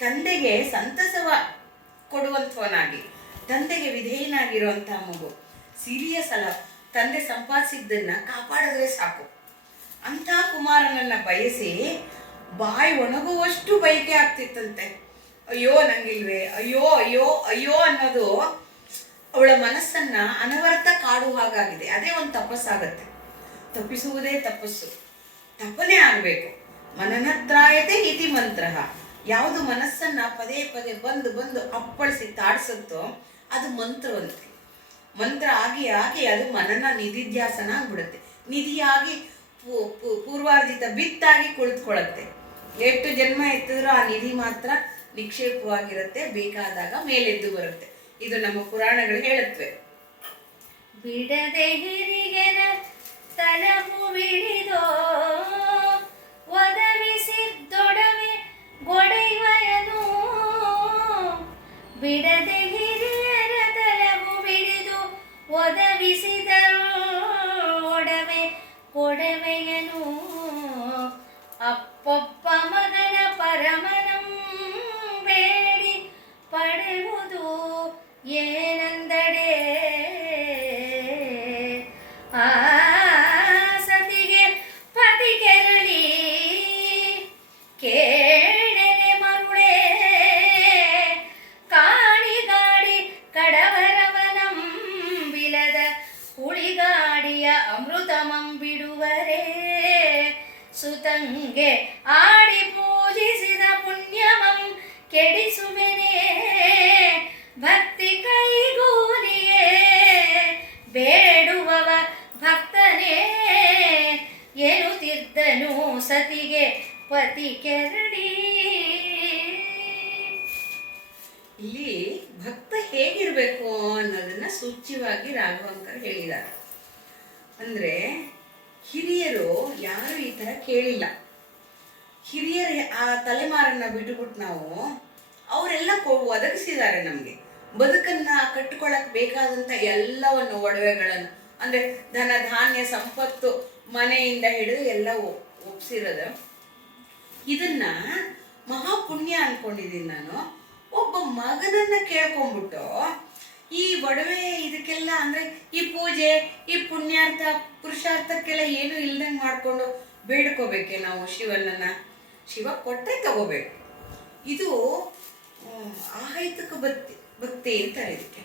ತಂದೆಗೆ ಸಂತಸವ ಕೊಡುವಂಥವನಾಗಿ, ತಂದೆಗೆ ವಿಧೇಯನಾಗಿರುವಂಥ ಮಗು. ಸೀರಿಯಸ್ ಅಲ್ಲ, ತಂದೆ ಸಂಪಾದಿಸಿದ್ದನ್ನ ಕಾಪಾಡಿದ್ರೆ ಸಾಕು. ಅಂಥ ಕುಮಾರನನ್ನ ಬಯಸಿ ಬಾಯಿ ಒಣಗುವಷ್ಟು ಬಯಕೆ ಆಗ್ತಿತ್ತಂತೆ. ಅಯ್ಯೋ ನಂಗಿಲ್ವೇ, ಅಯ್ಯೋ ಅಯ್ಯೋ ಅಯ್ಯೋ ಅನ್ನೋದು ಅವಳ ಮನಸ್ಸನ್ನ ಅನವರ್ತ ಕಾಡುವ ಹಾಗಾಗಿದೆ. ಅದೇ ಒಂದು ತಪಸ್ಸಾಗತ್ತೆ. ತಪ್ಪಿಸುವುದೇ ತಪಸ್ಸು, ತಪನೆ ಆಗಬೇಕು. ಮನನತ್ರಾಯತೆ ಇತಿ ಮಂತ್ರ. ಯಾವುದು ಮನಸ್ಸನ್ನ ಪದೇ ಪದೇ ಬಂದು ಬಂದು ಅಪ್ಪಳಿಸಿ ತಾಡಿಸುತ್ತೋ ಅದು ಮಂತ್ರವಂತೆ. ಮಂತ್ರ ಆಗಿ ಆಗಿ ಅದು ಮನನ ನಿಧಿಧ್ಯಾಸನ ಆಗ್ಬಿಡುತ್ತೆ. ನಿಧಿಯಾಗಿ ಪೂರ್ವಾರ್ಜಿತ ಬಿತ್ತಾಗಿ ಕುಳಿತುಕೊಳ್ಳುತ್ತೆ. ಎಷ್ಟು ಜನ್ಮ ಎತ್ತಿದ್ರೂ ಆ ನಿಧಿ ಮಾತ್ರ ನಿಕ್ಷೇಪವಾಗಿರುತ್ತೆ, ಬೇಕಾದಾಗ ಮೇಲೆದ್ದು ಬರುತ್ತೆ. ಇದು ನಮ್ಮ ಪುರಾಣಗಳು ಹೇಳುತ್ತವೆ. ಬಿಡದೆ ಹಿರಿಗೆನ ತಲಪು ಬಿಡಿದೋ ಒದಗಿಸಿದ್ದೊಡವೆ ಗೊಡೆಯುವಯನು. ಬಿಡದೆ ಹಿರಿಯರ ತಲಪು ಬಿಡಿದು ಒದಗಿಸಿದರು ಒಡವೆ ಕೊಡವೆಯನು. ಅಪ್ಪೊಪ್ಪ ಮಗನ ಪರಮನಂ ಬೇಡಿ ಪಡೆಯುವುದು ಏನಂದಡೆ. ಆ ಸತಿಗೆ ಪತಿ ಕೆರಳಿ ಕೇಳನೆ ಮರುಳೆ ಕಾಣಿಗಾಡಿ ಕಡವರವನಂ ಬಿಲದ ಹುಳಿಗಾಡಿಯ ಅಮೃತಮಂ ಬಿಡುವರೇ. ಸುತಂಗೆ ಆಡಿ ಪೂಜಿಸಿದ ಪುಣ್ಯಮಂ ಕೆಡಿಸುವೆನೇ. ಭಕ್ತಿ ಕೈಗೂಲಿಯೇ ಬೇಡುವವ ಭಕ್ತನೇ ಎನ್ನುತ್ತಿದ್ದನು ಸತಿಗೆ ಪತಿ ಕೆರಡಿ. ಇಲ್ಲಿ ಭಕ್ತ ಹೇಗಿರ್ಬೇಕು ಅನ್ನೋದನ್ನ ಸೂಚ್ಯವಾಗಿ ರಾಘವಂಕರ್ ಹೇಳಿದ್ದಾರೆ. ಅಂದ್ರೆ ಹಿರಿಯರು ಯಾರು ಈ ತರ ಕೇಳಿಲ್ಲ. ಹಿರಿಯರು ಆ ತಲೆಮಾರನ್ನ ಬಿಟ್ಟುಬಿಟ್ಟು ನಾವು ಅವರೆಲ್ಲ ಒದಗಿಸಿದ್ದಾರೆ ನಮ್ಗೆ. ಬದುಕನ್ನ ಕಟ್ಟಿಕೊಳ್ಳಕ್ ಬೇಕಾದಂತ ಎಲ್ಲವನ್ನು, ಒಡವೆಗಳನ್ನು, ಅಂದ್ರೆ ಧನ ಧಾನ್ಯ ಸಂಪತ್ತು ಮನೆಯಿಂದ ಹಿಡಿದು ಎಲ್ಲ ಒಪ್ಸಿರೋದು. ಇದನ್ನ ಮಹಾಪುಣ್ಯ ಅನ್ಕೊಂಡಿದ್ದೀನಿ ನಾನು. ಒಬ್ಬ ಮಗನನ್ನ ಕೇಳ್ಕೊಂಡ್ಬಿಟ್ಟು ಈ ಒಡವೆ ಇದಕ್ಕೆಲ್ಲ ಅಂದ್ರೆ ಈ ಪೂಜೆ ಈ ಪುಣ್ಯಾರ್ಥ ಪುರುಷಾರ್ಥಕ್ಕೆಲ್ಲ ಏನು ಇಲ್ದಂಗೆ ಮಾಡ್ಕೊಂಡು ಬೇಡ್ಕೋಬೇಕೆ ನಾವು ಶಿವನನ್ನ? ಶಿವ ಕೊಟ್ಟರೆ ತಗೋಬೇಕು. ಇದು ಆಹೈತಕ ಭಕ್ತಿ ಅಂತಾರೆ ಇದಕ್ಕೆ.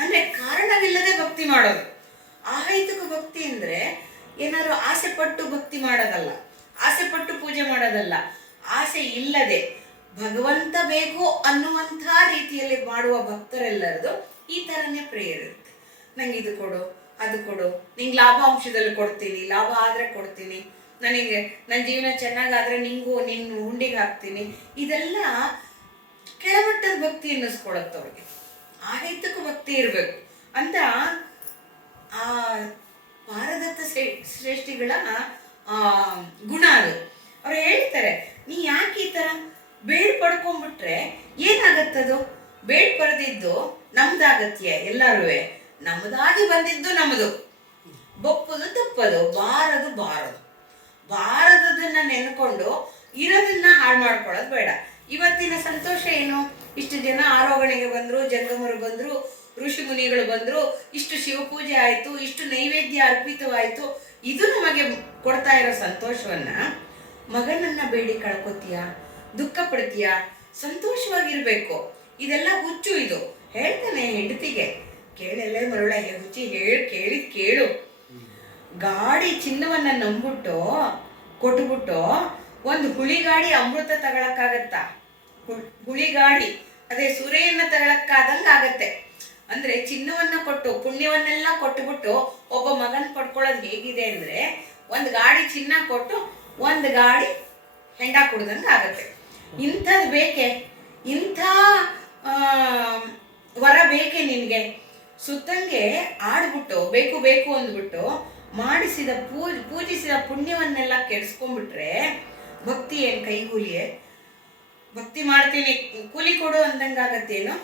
ಅಂದ್ರೆ ಕಾರಣವಿಲ್ಲದೆ ಭಕ್ತಿ ಮಾಡೋದು. ಆಹೈತಕ ಭಕ್ತಿ ಅಂದ್ರೆ ಏನಾದ್ರು ಆಸೆ ಪಟ್ಟು ಭಕ್ತಿ ಮಾಡೋದಲ್ಲ, ಆಸೆ ಪಟ್ಟು ಪೂಜೆ ಮಾಡೋದಲ್ಲ. ಆಸೆ ಇಲ್ಲದೆ ಭಗವಂತ ಬೇಕು ಅನ್ನುವಂಥ ರೀತಿಯಲ್ಲಿ ಮಾಡುವ ಭಕ್ತರೆಲ್ಲರದು ಈ ಥರನೇ ಪ್ರೇಯರ್ ಇರುತ್ತೆ. ನಂಗೆ ಇದು ಕೊಡು, ಅದು ಕೊಡು, ನಿಂಗೆ ಲಾಭಾಂಶದಲ್ಲಿ ಕೊಡ್ತೀನಿ, ಲಾಭ ಆದರೆ ಕೊಡ್ತೀನಿ, ನನಗೆ ನನ್ನ ಜೀವನ ಚೆನ್ನಾಗಾದ್ರೆ ನಿಂಗೂ ನಿನ್ನ ಹುಂಡಿಗೆ ಹಾಕ್ತೀನಿ. ಇದೆಲ್ಲ ಕೆಳಮಟ್ಟದ ಭಕ್ತಿ ಅನ್ನಿಸ್ಕೊಳತ್ತೆ ಅವ್ರಿಗೆ. ಆಹೈತಕ ಭಕ್ತಿ ಇರಬೇಕು ಅಂತ ಆ ಭಾರದತ್ತ ಶ್ರೇಷ್ಠಿಗಳ ಗುಣ ಅದು. ಅವ್ರು ಹೇಳ್ತಾರೆ, ನೀ ಯಾಕೆ ಈ ಥರ ಬೇಡ್ ಪಡ್ಕೊಂಡ್ಬಿಟ್ರೆ ಏನಾಗತ್ತದು? ಬೇಡ್ ಪಡೆದಿದ್ದು ನಮ್ದಾಗತ್ಯ, ಎಲ್ಲರೂ ನಮ್ದಾಗಿ ಬಂದಿದ್ದು ನಮ್ಮದು. ಬಪ್ಪದು ತಪ್ಪದು, ಬಾರದು ಬಾರದನ್ನ ನೆನ್ಕೊಂಡು ಇರೋದನ್ನ ಹಾಳು ಮಾಡ್ಕೊಳ್ಳೋದು ಬೇಡ. ಇವತ್ತಿನ ಸಂತೋಷ ಏನು? ಇಷ್ಟು ಜನ ಆರೋಗಣೆಗೆ ಬಂದ್ರು, ಜಂಗಮರು ಬಂದ್ರು, ಋಷಿ ಮುನಿಗಳು ಬಂದ್ರು, ಇಷ್ಟು ಶಿವಪೂಜೆ ಆಯ್ತು, ಇಷ್ಟು ನೈವೇದ್ಯ ಅರ್ಪಿತವಾಯ್ತು. ಇದು ನಮಗೆ ಕೊಡ್ತಾ ಇರೋ ಸಂತೋಷವನ್ನ ಮಗನನ್ನ ಬೇಡಿ ಕಳ್ಕೊತೀಯ, ದುಃಖ ಪಡ್ತೀಯ? ಸಂತೋಷವಾಗಿರ್ಬೇಕು. ಇದೆಲ್ಲ ಹುಚ್ಚು. ಇದು ಹೇಳ್ತಾನೆ ಹೆಂಡತಿಗೆ, ಕೇಳಲ್ಲೇ ಮರುಳ ಹುಚ್ಚಿ ಕೇಳು. ಗಾಡಿ ಚಿನ್ನವನ್ನ ನಂಬಿಟ್ಟು ಕೊಟ್ಬಿಟ್ಟು ಒಂದು ಹುಳಿಗಾಡಿ ಅಮೃತ ತಗೊಳಕ್ಕಾಗತ್ತ? ಹುಳಿಗಾಡಿ ಅದೇ ಸುರೆಯನ್ನ ತಗೊಳಕ್ಕಾದಂಗ ಆಗತ್ತೆ. ಅಂದ್ರೆ ಚಿನ್ನವನ್ನ ಕೊಟ್ಟು ಪುಣ್ಯವನ್ನೆಲ್ಲ ಕೊಟ್ಟುಬಿಟ್ಟು ಒಬ್ಬ ಮಗನ್ ಪಡ್ಕೊಳ್ಳೋದು ಹೇಗಿದೆ ಅಂದ್ರೆ, ಒಂದು ಗಾಡಿ ಚಿನ್ನ ಕೊಟ್ಟು ಒಂದು ಗಾಡಿ ಹೆಂಡ ಕುಡ್ದಂಗೆ ಆಗತ್ತೆ. ಇಂಥದ್ದು ಬೇಕೆ, ಇಂಥ ವರ ಬೇಕೆ ನಿನಗೆ? ಸುತ್ತಂಗೆ ಆಡ್ಬಿಟ್ಟು ಬೇಕು ಬೇಕು ಅಂದ್ಬಿಟ್ಟು ಮಾಡಿಸಿದ ಪೂಜಿಸಿದ ಪುಣ್ಯವನ್ನೆಲ್ಲ ಕೆಡಿಸ್ಕೊಂಡ್ಬಿಟ್ರೆ ಭಕ್ತಿ ಏನು ಕೈಗೂಲಿಯೇ? ಭಕ್ತಿ ಮಾಡ್ತೀನಿ ಕೂಲಿ ಕೊಡು ಅಂದಂಗಾಗತ್ತೇನು?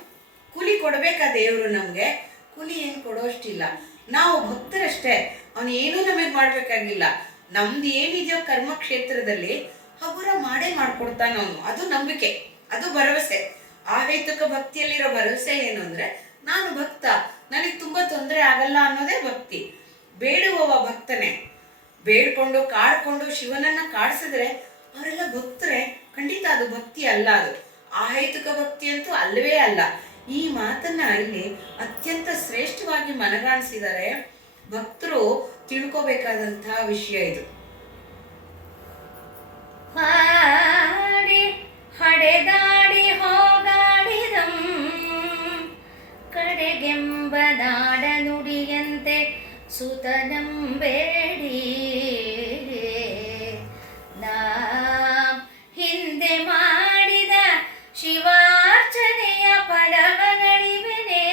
ಕೂಲಿ ಕೊಡಬೇಕಾ ದೇವರು ನಮಗೆ? ಕೂಲಿ ಏನು ಕೊಡೋಷ್ಟಿಲ್ಲ. ನಾವು ಭಕ್ತರಷ್ಟೇ, ಅವನು ಏನೂ ನಮಗೆ ಮಾಡಬೇಕಾಗಿಲ್ಲ. ನಮ್ದು ಏನಿದೆಯೋ ಕರ್ಮ ಕ್ಷೇತ್ರದಲ್ಲಿ ಹಗುರ ಮಾಡೇ ಮಾಡ್ಕೊಡ್ತಾನೆ ಅವನು. ಅದು ನಂಬಿಕೆ, ಅದು ಭರವಸೆ. ಆಹೈತುಕ ಭಕ್ತಿಯಲ್ಲಿರೋ ಭರವಸೆ ಏನು ಅಂದರೆ, ನಾನು ಭಕ್ತ, ನನಗೆ ತುಂಬ ತೊಂದರೆ ಆಗಲ್ಲ ಅನ್ನೋದೇ ಭಕ್ತಿ. ಬೇಡುವವ ಭಕ್ತನೇ. ಬೇಡ್ಕೊಂಡು ಕಾಡ್ಕೊಂಡು ಶಿವನನ್ನ ಕಾಡಿಸಿದ್ರೆ ಅವರೆಲ್ಲ ಭಕ್ತರೇ? ಖಂಡಿತ ಅದು ಭಕ್ತಿ ಅಲ್ಲ. ಅದು ಆಹೈತುಕ ಭಕ್ತಿ ಅಂತೂ ಅಲ್ಲವೇ ಅಲ್ಲ. ಈ ಮಾತನ್ನ ಇಲ್ಲಿ ಅತ್ಯಂತ ಶ್ರೇಷ್ಠವಾಗಿ ಮನಗಾಣಿಸಿದ್ದಾರೆ. ಭಕ್ತರು ತಿಳ್ಕೋಬೇಕಾದಂತಹ ವಿಷಯ ಇದು. ಹಾಡಿ ಹಡೆದಾಡಿ ಹೋಗಾಡಿದಂ ಕಡೆಗೆಂಬ ನಾಡ ನುಡಿಯಂತೆ ಸುತನಂಬೇಡಿ ನಾ ಹಿಂದೆ ಮಾಡಿದ ಶಿವಾರ್ಚನೆಯ ಫಲವಗಳಿವೆನೆ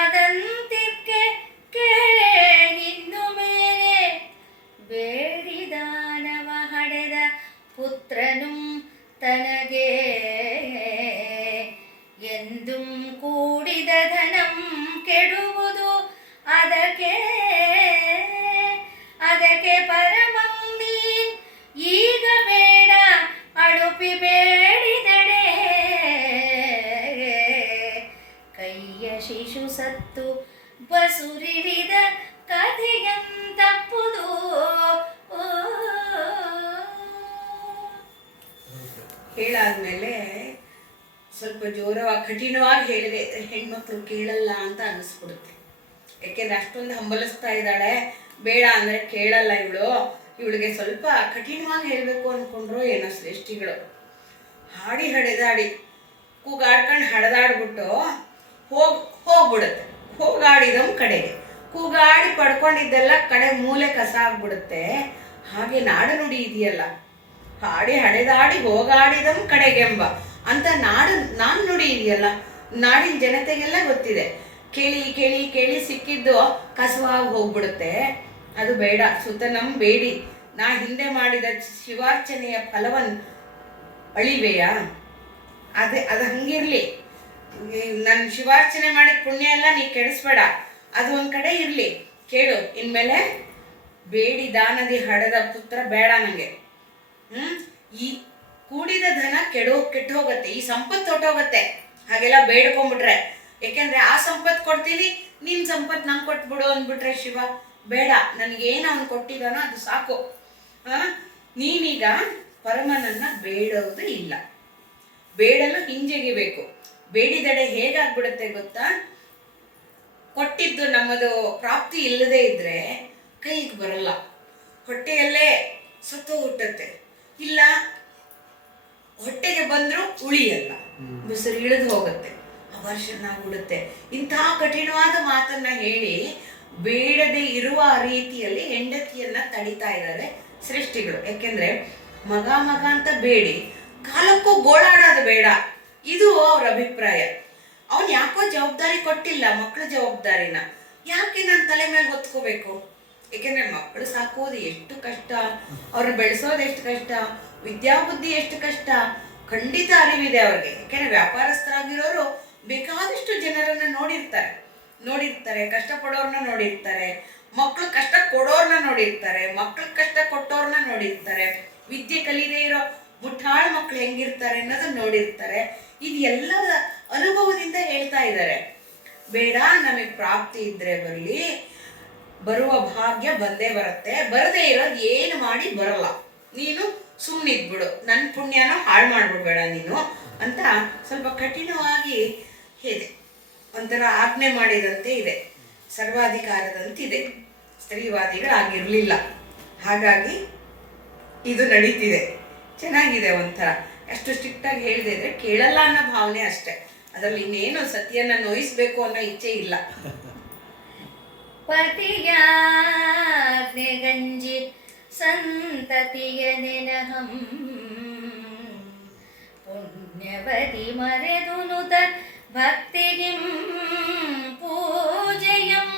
ಅದಂತಿಕ್ಕೆ ಕೇಳಿನ್ನು ಮೇಲೆ ಬೇಡಿದಾನವ ಹಡೆದ ಪುತ್ರನು ತನಗೆ ಎಂದುಂ ಕೂಡಿದ ಧನಂ ಕೆಡುವುದು ಅದಕ್ಕೆ ಪರಮಂ ನೀನ್ ಈಗ ಬೇಡ ಅಳುಪಿ ಬೇಡಿದಡೆ ಕೈಯ ಶಿಶು ಸತ್ತು ಬಸುರಿಡಿದ ಕಥೆಯಂತಪ್ಪುದು. ಹೇಳಾದ್ಮೇಲೆ ಸ್ವಲ್ಪ ಜೋರವಾಗಿ ಕಠಿಣವಾಗಿ ಹೇಳಿದೆ ಹೆಣ್ಮಕ್ಳು ಕೇಳಲ್ಲ ಅಂತ ಅನ್ನಿಸ್ಬಿಡುತ್ತೆ. ಯಾಕೆಂದ್ರೆ ಅಷ್ಟೊಂದು ಹಂಬಲಿಸ್ತಾ ಇದ್ದಾಳೆ, ಬೇಡ ಅಂದರೆ ಕೇಳಲ್ಲ ಇವಳಿಗೆ ಸ್ವಲ್ಪ ಕಠಿಣವಾಗಿ ಹೇಳಬೇಕು ಅಂದ್ಕೊಂಡ್ರು ಏನೋ ಶ್ರೇಷ್ಠಿಗಳು. ಹಾಡಿ ಹಡೆದಾಡಿ ಕೂಗಾಡ್ಕೊಂಡು ಹಡೆದಾಡ್ಬಿಟ್ಟು ಹೋಗ್ಬಿಡುತ್ತೆ. ಹೋಗಾಡಿದವ್ ಕಡೆಗೆ ಕೂಗಾಡಿ ಪಡ್ಕೊಂಡಿದ್ದೆಲ್ಲ ಕಡೆ ಮೂಲೆ ಕಸ ಆಗ್ಬಿಡುತ್ತೆ. ಹಾಗೆ ನಾಡು ನುಡಿ ಇದೆಯಲ್ಲ, ಹಾಡಿ ಹಡೆದಾಡಿ ಹೋಗಾಡಿದಂ ಕಡೆಗೆಂಬ ಅಂತ ನಾನು ನುಡಿ ಇದೆಯಲ್ಲ, ನಾಡಿನ ಜನತೆಗೆಲ್ಲ ಗೊತ್ತಿದೆ. ಕೇಳಿ ಕೇಳಿ ಕೇಳಿ ಸಿಕ್ಕಿದ್ದು ಕಸವಾಗಿ ಹೋಗ್ಬಿಡುತ್ತೆ. ಅದು ಬೇಡ. ಸುತನಂ ಬೇಡಿ, ನಾ ಹಿಂದೆ ಮಾಡಿದ ಶಿವಾರ್ಚನೆಯ ಫಲವನ್ನು ಅಳಿವೆಯಾ? ಅದು ಹಂಗಿರ್ಲಿ. ನಾನು ಶಿವಾರ್ಚನೆ ಮಾಡಿದ ಪುಣ್ಯ ಎಲ್ಲ ನೀ ಕೆಡಿಸ್ಬೇಡ, ಅದು ಒಂದು ಕಡೆ ಇರಲಿ. ಕೇಳು, ಇನ್ಮೇಲೆ ಬೇಡಿ ದಾನದಿ ಹಡೆದ ಪುತ್ರ ಬೇಡ ನನಗೆ. ಈ ಕೂಡಿದ ಧನ ಕೆಟ್ಟು ಹೋಗುತ್ತೆ, ಈ ಸಂಪತ್ತು ಹೊಟ್ಟೋಗುತ್ತೆ ಹಾಗೆಲ್ಲ ಬೇಡ್ಕೊಂಡ್ಬಿಟ್ರೆ. ಯಾಕೆಂದ್ರೆ ಆ ಸಂಪತ್ತು ಕೊಡ್ತೀನಿ, ನಿನ್ ಸಂಪತ್ತು ನಂಗೆ ಕೊಟ್ಬಿಡು ಅಂದ್ಬಿಟ್ರೆ ಶಿವ ಬೇಡ, ನನಗೇನು ಅವನು ಕೊಟ್ಟಿದ್ದಾನೋ ಅದು ಸಾಕು. ನೀನೀಗ ಪರಮನನ್ನ ಬೇಡೋದು ಇಲ್ಲ, ಬೇಡಲು ಹಿಂಜೆಗಿಬೇಕು. ಬೇಡಿದಡೆ ಹೇಗಾಗ್ಬಿಡುತ್ತೆ ಗೊತ್ತಾ? ಕೊಟ್ಟಿದ್ದು ನಮ್ಮದು ಪ್ರಾಪ್ತಿ ಇಲ್ಲದೆ ಇದ್ರೆ ಕೈಗೆ ಬರಲ್ಲ, ಹೊಟ್ಟೆಯಲ್ಲೇ ಸತ್ತು ಹುಟ್ಟತ್ತೆ. ಇಲ್ಲ ಹೊಟ್ಟೆಗೆ ಬಂದರೂ ಉಳಿಯಲ್ಲ, ಬಿಸಿರು ಇಳಿದು ಹೋಗುತ್ತೆ, ಅಪರ್ಷಣ ಆಗ್ಬಿಡುತ್ತೆ. ಇಂತಹ ಕಠಿಣವಾದ ಮಾತನ್ನ ಹೇಳಿ ಬೇಡದೆ ಇರುವ ರೀತಿಯಲ್ಲಿ ಹೆಂಡತಿಯನ್ನ ತಡಿತಾ ಇದ್ದಾರೆ ಸೃಷ್ಟಿಗಳು. ಯಾಕೆಂದ್ರೆ ಮಗ ಅಂತ ಬೇಡಿ ಕಾಲಕ್ಕೂ ಗೋಳಾಡೋದು ಬೇಡ, ಇದು ಅವ್ರ ಅಭಿಪ್ರಾಯ. ಅವನ್ ಯಾಕೋ ಜವಾಬ್ದಾರಿ ಕೊಟ್ಟಿಲ್ಲ, ಮಕ್ಕಳ ಜವಾಬ್ದಾರಿನ ಯಾಕೆ ನನ್ನ ತಲೆ ಮೇಲೆ ಹೊತ್ಕೋಬೇಕು? ಏಕೆಂದ್ರೆ ಮಕ್ಕಳು ಸಾಕೋದು ಎಷ್ಟು ಕಷ್ಟ, ಅವ್ರನ್ನ ಬೆಳೆಸೋದು ಎಷ್ಟು ಕಷ್ಟ, ವಿದ್ಯಾಬುದ್ಧಿ ಎಷ್ಟು ಕಷ್ಟ ಖಂಡಿತ ಅರಿವಿದೆ ಅವ್ರಿಗೆ. ಯಾಕೆಂದ್ರೆ ವ್ಯಾಪಾರಸ್ಥರಾಗಿರೋರು ಬೇಕಾದಷ್ಟು ಜನರನ್ನ ನೋಡಿರ್ತಾರೆ, ಕಷ್ಟಪಡೋರ್ನ ನೋಡಿರ್ತಾರೆ, ಮಕ್ಳು ಕಷ್ಟ ಕೊಡೋರ್ನ ನೋಡಿರ್ತಾರೆ, ಮಕ್ಳು ಕಷ್ಟ ಕೊಟ್ಟೋರ್ನ ನೋಡಿರ್ತಾರೆ, ವಿದ್ಯೆ ಕಲಿದೇ ಇರೋ ಮುಠಾಳ ಮಕ್ಳು ಹೆಂಗಿರ್ತಾರೆ ಅನ್ನೋದನ್ನ ನೋಡಿರ್ತಾರೆ. ಇದು ಎಲ್ಲ ಅನುಭವದಿಂದ ಹೇಳ್ತಾ ಇದ್ದಾರೆ. ಬೇಡ, ನಮಗೆ ಪ್ರಾಪ್ತಿ ಇದ್ರೆ ಬರಲಿ, ಬರುವ ಭಾಗ್ಯ ಬಂದೇ ಬರುತ್ತೆ, ಬರದೇ ಇರೋದು ಏನು ಮಾಡಿ ಬರಲ್ಲ, ನೀನು ಸುಮ್ಮನಿದ್ಬಿಡು, ನನ್ನ ಪುಣ್ಯನ ಹಾಳು ಮಾಡ್ಬಿಡ್ಬೇಡ ನೀನು ಅಂತ ಸ್ವಲ್ಪ ಕಠಿಣವಾಗಿ ಇದೆ. ಒಂಥರ ಆಜ್ಞೆ ಮಾಡಿದಂತೆ ಇದೆ, ಸರ್ವಾಧಿಕಾರದಂತಿದೆ. ಸ್ತ್ರೀವಾದಿಗಳಾಗಿರಲಿಲ್ಲ, ಹಾಗಾಗಿ ಇದು ನಡೀತಿದೆ. ಚೆನ್ನಾಗಿದೆ ಒಂಥರ. ಎಷ್ಟು ಸ್ಟ್ರಿಕ್ಟಾಗಿ ಹೇಳಿದೆ ಅಂದರೆ ಕೇಳಲ್ಲ ಅನ್ನೋ ಭಾವನೆ ಅಷ್ಟೆ, ಅದರಲ್ಲಿ ಇನ್ನೇನು ಸತಿಯನ್ನ ನೋಯಿಸ್ಬೇಕು ಅನ್ನೋ ಇಚ್ಛೆ ಇಲ್ಲ. ಪತಿಯಾಜ್ಞೆ ಗಂಜಿ ಸಂತತಿಯ ನೆನಹಂ ಪುಣ್ಯವತಿ ಮರೆದುನುತ ಭಕ್ತಿಗಿಂ ಪೂಜೆಯಂ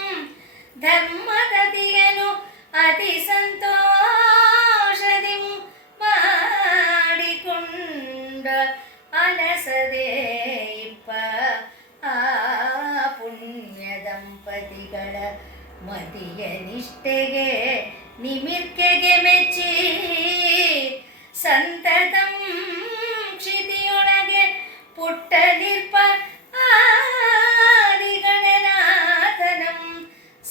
ಧರ್ಮದತಿಯನು ಅತಿ ಸಂತೋಷದಿಂ ಮಾಡಿಕೊಂಡ ಅಲಸದೆ ಇಪ್ಪ ಆ ಪುಣ್ಯ ದಂಪತಿಗಳ ಮತಿಯ ನಿಷ್ಠೆಗೆ ನಿಮಿರ್ಕೆಗೆ ಮೆಚ್ಚಿ ಸಂತತಂ ಕ್ಷಿತಿಯೊಳಗೆ ಪುಟ್ಟದಿರ್ಪ ಆದಿಗಣನಾಥನಂ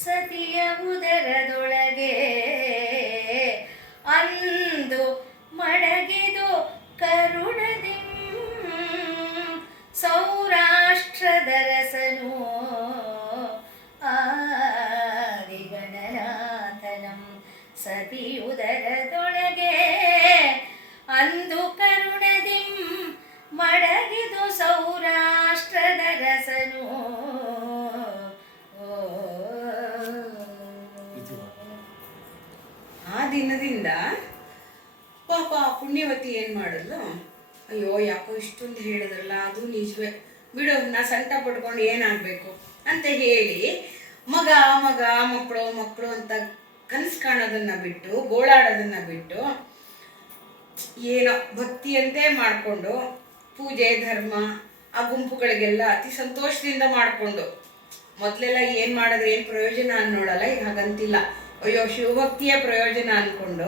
ಸತಿಯ ಉದರದೊಳಗೆ ಅಂದು ಮಡಗಿದು ಕರುಣದಿಂ ಸೌರಾಷ್ಟ್ರದರಸನು ಆದಿಗಣನಾಥನಂ ಸತಿಯುದರದೊಳಗೆ ಅಂದು ಕರುಣದಿಂ ಮಡಗಿದು ಸೌರಾಷ್ಟ್ರದ ರಸನು. ಆ ದಿನದಿಂದ ಪಾಪ ಪುಣ್ಯವತಿ ಏನು ಮಾಡಿದ್ಲು, ಅಯ್ಯೋ ಯಾಕೋ ಇಷ್ಟೊಂದು ಹೇಳಿದ್ರಲ್ಲ, ಅದು ನಿಜವೇ ಬಿಡು, ನಾ ಸಂಟ ಪಡ್ಕೊಂಡು ಏನಾಗಬೇಕು ಅಂತ ಹೇಳಿ ಮಗ ಮಗ ಮಕ್ಕಳು ಮಕ್ಕಳು ಅಂತ ಕನಸು ಕಾಣೋದನ್ನ ಬಿಟ್ಟು ಗೋಳಾಡೋದನ್ನ ಬಿಟ್ಟು ಏನೋ ಭಕ್ತಿಯಂತೆ ಮಾಡಿಕೊಂಡು ಪೂಜೆ ಧರ್ಮ ಆ ಗುಂಪುಗಳಿಗೆಲ್ಲ ಅತಿ ಸಂತೋಷದಿಂದ ಮಾಡಿಕೊಂಡು, ಮೊದಲೆಲ್ಲ ಏನು ಮಾಡಿದ್ರೆ ಏನು ಪ್ರಯೋಜನ ಅನ್ನೋಳಲ್ಲ, ಈಗ ಹಾಗಂತಿಲ್ಲ, ಅಯ್ಯೋ ಶಿವಭಕ್ತಿಯ ಪ್ರಯೋಜನ ಅಂದ್ಕೊಂಡು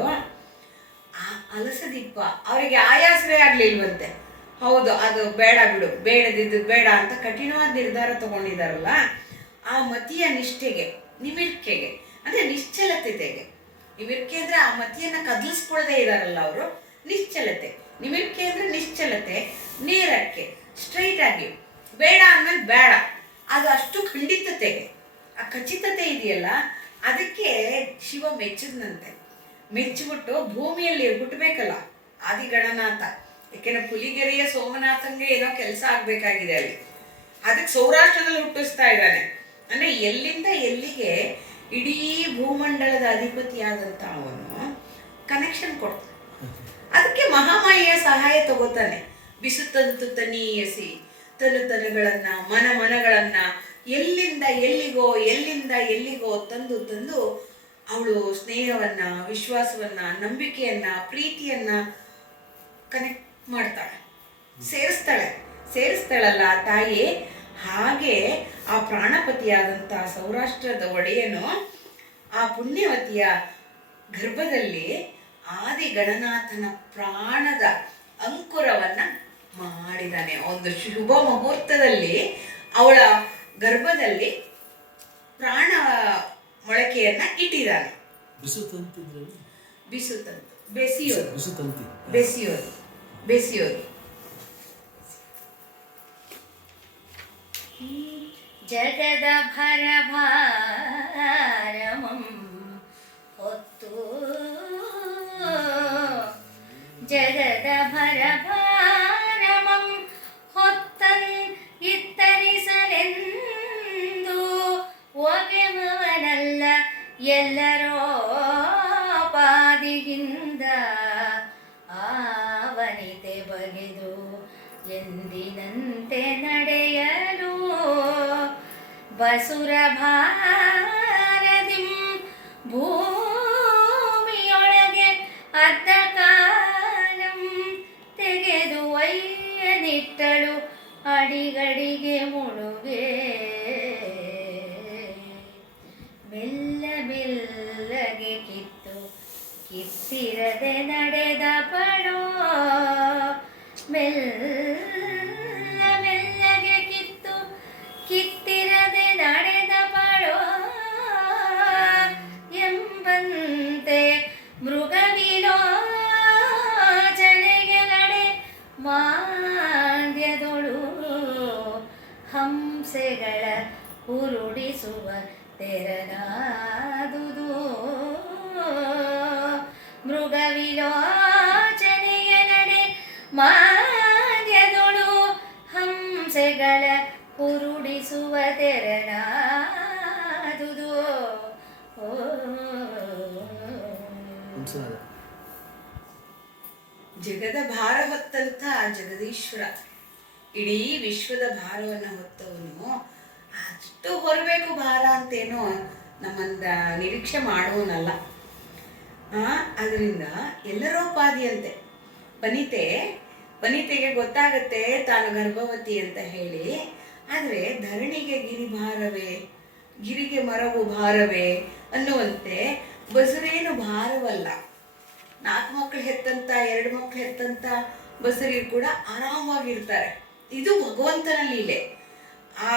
ಆ ಅಲಸದಿಪ್ಪ ಅವರಿಗೆ ಆಯಾಸವೇ ಆಗಲಿಲ್ವಂತೆ. ಹೌದು, ಅದು ಬೇಡ ಬಿಡು, ಬೇಡದಿದ್ದು ಬೇಡ ಅಂತ ಕಠಿಣವಾದ ನಿರ್ಧಾರ ತಗೊಂಡಿದ್ದಾರಲ್ಲ, ಆ ಮತಿಯ ನಿಷ್ಠೆಗೆ ನಿಮಿರ್ಕೆಗೆ ಅಂದರೆ ನಿಶ್ಚಲತೆಗೆ, ನಿಮಿರ್ಕೆ ಅಂದರೆ ಆ ಮತಿಯನ್ನು ಕದಲಿಸ್ಕೊಳ್ದೇ ಇದ್ದಾರಲ್ಲ ಅವರು, ನಿಶ್ಚಲತೆ. ನಿಮಿರ್ಕೆ ಅಂದರೆ ನಿಶ್ಚಲತೆ, ನೇರಕ್ಕೆ ಸ್ಟ್ರೈಟ್ ಆಗಿ ಬೇಡ ಅಂದಮೇಲೆ ಬೇಡ, ಅದು ಅಷ್ಟು ಖಂಡಿತತೆಗೆ ಆ ಖಚಿತತೆ ಇದೆಯಲ್ಲ, ಅದಕ್ಕೆ ಶಿವ ಮೆಚ್ಚಿದ್ನಂತೆ. ಮೆಚ್ಚಿಬಿಟ್ಟು ಭೂಮಿಯಲ್ಲಿ ಹುಟ್ಟಬೇಕಲ್ಲ ಆದಿಗಣನಾಥ, ಯಾಕೆಂದ್ರೆ ಪುಲಿಗೆರೆಯ ಸೋಮನಾಥಂಗೆ ಏನೋ ಕೆಲಸ ಆಗಬೇಕಾಗಿದೆ ಅಲ್ಲಿ, ಅದಕ್ಕೆ ಸೌರಾಷ್ಟ್ರದಲ್ಲಿ ಹುಟ್ಟಿಸ್ತಾ ಇದ್ದಾನೆ. ಅಂದರೆ ಎಲ್ಲಿಂದ ಎಲ್ಲಿಗೆ ಇಡೀ ಭೂಮಂಡಲದ ಅಧಿಪತಿಯಾದಂಥ ಅವನು ಕನೆಕ್ಷನ್ ಕೊಡ್ತಾನೆ. ಅದಕ್ಕೆ ಮಹಾಮಾಯೆಯ ಸಹಾಯ ತಗೋತಾನೆ. ಬಿಸುತಂತು ತನೀಯಸಿ ತನುಗಳನ್ನು ಮನಗಳನ್ನು ಎಲ್ಲಿಂದ ಎಲ್ಲಿಗೋ ಎಲ್ಲಿಂದ ಎಲ್ಲಿಗೋ ತಂದು ತಂದು ಅವಳು ಸ್ನೇಹವನ್ನು, ವಿಶ್ವಾಸವನ್ನು, ನಂಬಿಕೆಯನ್ನು, ಪ್ರೀತಿಯನ್ನು ಕನೆಕ್ಟ್ ಮಾಡ್ತಾಳೆ, ಸೇರಿಸ್ತಾಳಲ್ಲ ತಾಯಿ. ಹಾಗೆ ಆ ಪ್ರಾಣಪತಿಯಾದಂಥ ಸೌರಾಷ್ಟ್ರದ ಒಡೆಯನು ಆ ಪುಣ್ಯವತಿಯ ಗರ್ಭದಲ್ಲಿ ಆದಿಗಣನಾಥನ ಪ್ರಾಣದ ಅಂಕುರವನ್ನು ಮಾಡಿದ್ದಾನೆ. ಒಂದು ಶುಭ ಮುಹೂರ್ತದಲ್ಲಿ ಅವಳ ಗರ್ಭದಲ್ಲಿ ಪ್ರಾಣ ಮೊಳಕೆಯನ್ನ ಇಟ್ಟಿದ್ದಾನೆ. ಬೆಸೆಯೋದು. ಜಗದ ಭರಭಾರಮಂ ಹೊತ್ತು ಜಗದ ಭರಭಾರಮಂ ಹೊತ್ತನ್ ಇತ್ತರಿಸಲೆಂದು ಒಗೆಮವನಲ್ಲ ಎಲ್ಲರೋ ಪಾದಿಗಿಂದ ಆವನಿತೆ ಬಗೆದು ಎಂದಿನಂತೆ ನಡೆಯಲು ಬಸುರ ಭಾರದಿಂ ಭೂಮಿಯೊಳಗೆ ಅರ್ಧ ಕಾಲಂ ತೆಗೆದು ಒಯ್ಯನಿಟ್ಟಳು ಅಡಿಗಡಿಗೆ ಮುಳುಗೆ. ಮೆಲ್ಲ ಮೆಲ್ಲಗೆ ಕಿತ್ತಿರದೆ ನಡೆದ ಪಡೋ, ಮೆಲ್ಲ ಮೆಲ್ಲಗೆ ಕಿತ್ತಿರದೆ ನಡೆದ ಪಡೋ ಎಂಬಂತೆ ಮೃಗವಿಲೋಚನೆಗೆ ನಡೆ ಮಾಂದ್ಯದೊಳು ಹಂಸೆಗಳ ಉರುಡಿಸುವ ತೆರನಾದುದು. ಮೃಗವಿಲೋಚನೆಯ ನಡೆ ಮಾಂದ್ಯದೊಳು ಹಂಸೆಗಳ ಉರುಡಿಸುವ ತೆರನಾದುದು. ಸ್ವಾದ. ಜಗದ ಭಾರ ಹೊತ್ತಂತ ಜಗದೀಶ್ವರ, ಇಡೀ ವಿಶ್ವದ ಭಾರವನ್ನು ಹೊತ್ತವನು, ಅಷ್ಟು ಹೊರಬೇಕು ಭಾರ ಅಂತೇನೋ ನಮ್ಮಂದ ನಿರೀಕ್ಷೆ ಮಾಡುವನಲ್ಲ. ಅದರಿಂದ ಎಲ್ಲರೋಪಾದಿಯಂತೆ ವನಿತೆಗೆ ಗೊತ್ತಾಗತ್ತೆ ತಾನು ಗರ್ಭವತಿ ಅಂತ ಹೇಳಿ. ಆದರೆ ಧರಣಿಗೆ ಗಿರಿ ಭಾರವೇ, ಗಿರಿಗೆ ಮರವು ಭಾರವೇ ಅನ್ನುವಂತೆ ಬಸುರೇನು ಭಾರವಲ್ಲ. 4 ಮಕ್ಕಳು ಹೆತ್ತಂತ 2 ಮಕ್ಕಳು ಹೆತ್ತಂತ ಬಸರಿ ಕೂಡ ಆರಾಮವಾಗಿರ್ತಾರೆ. ಇದು ಭಗವಂತನ ಲೀಲೆ. ಆ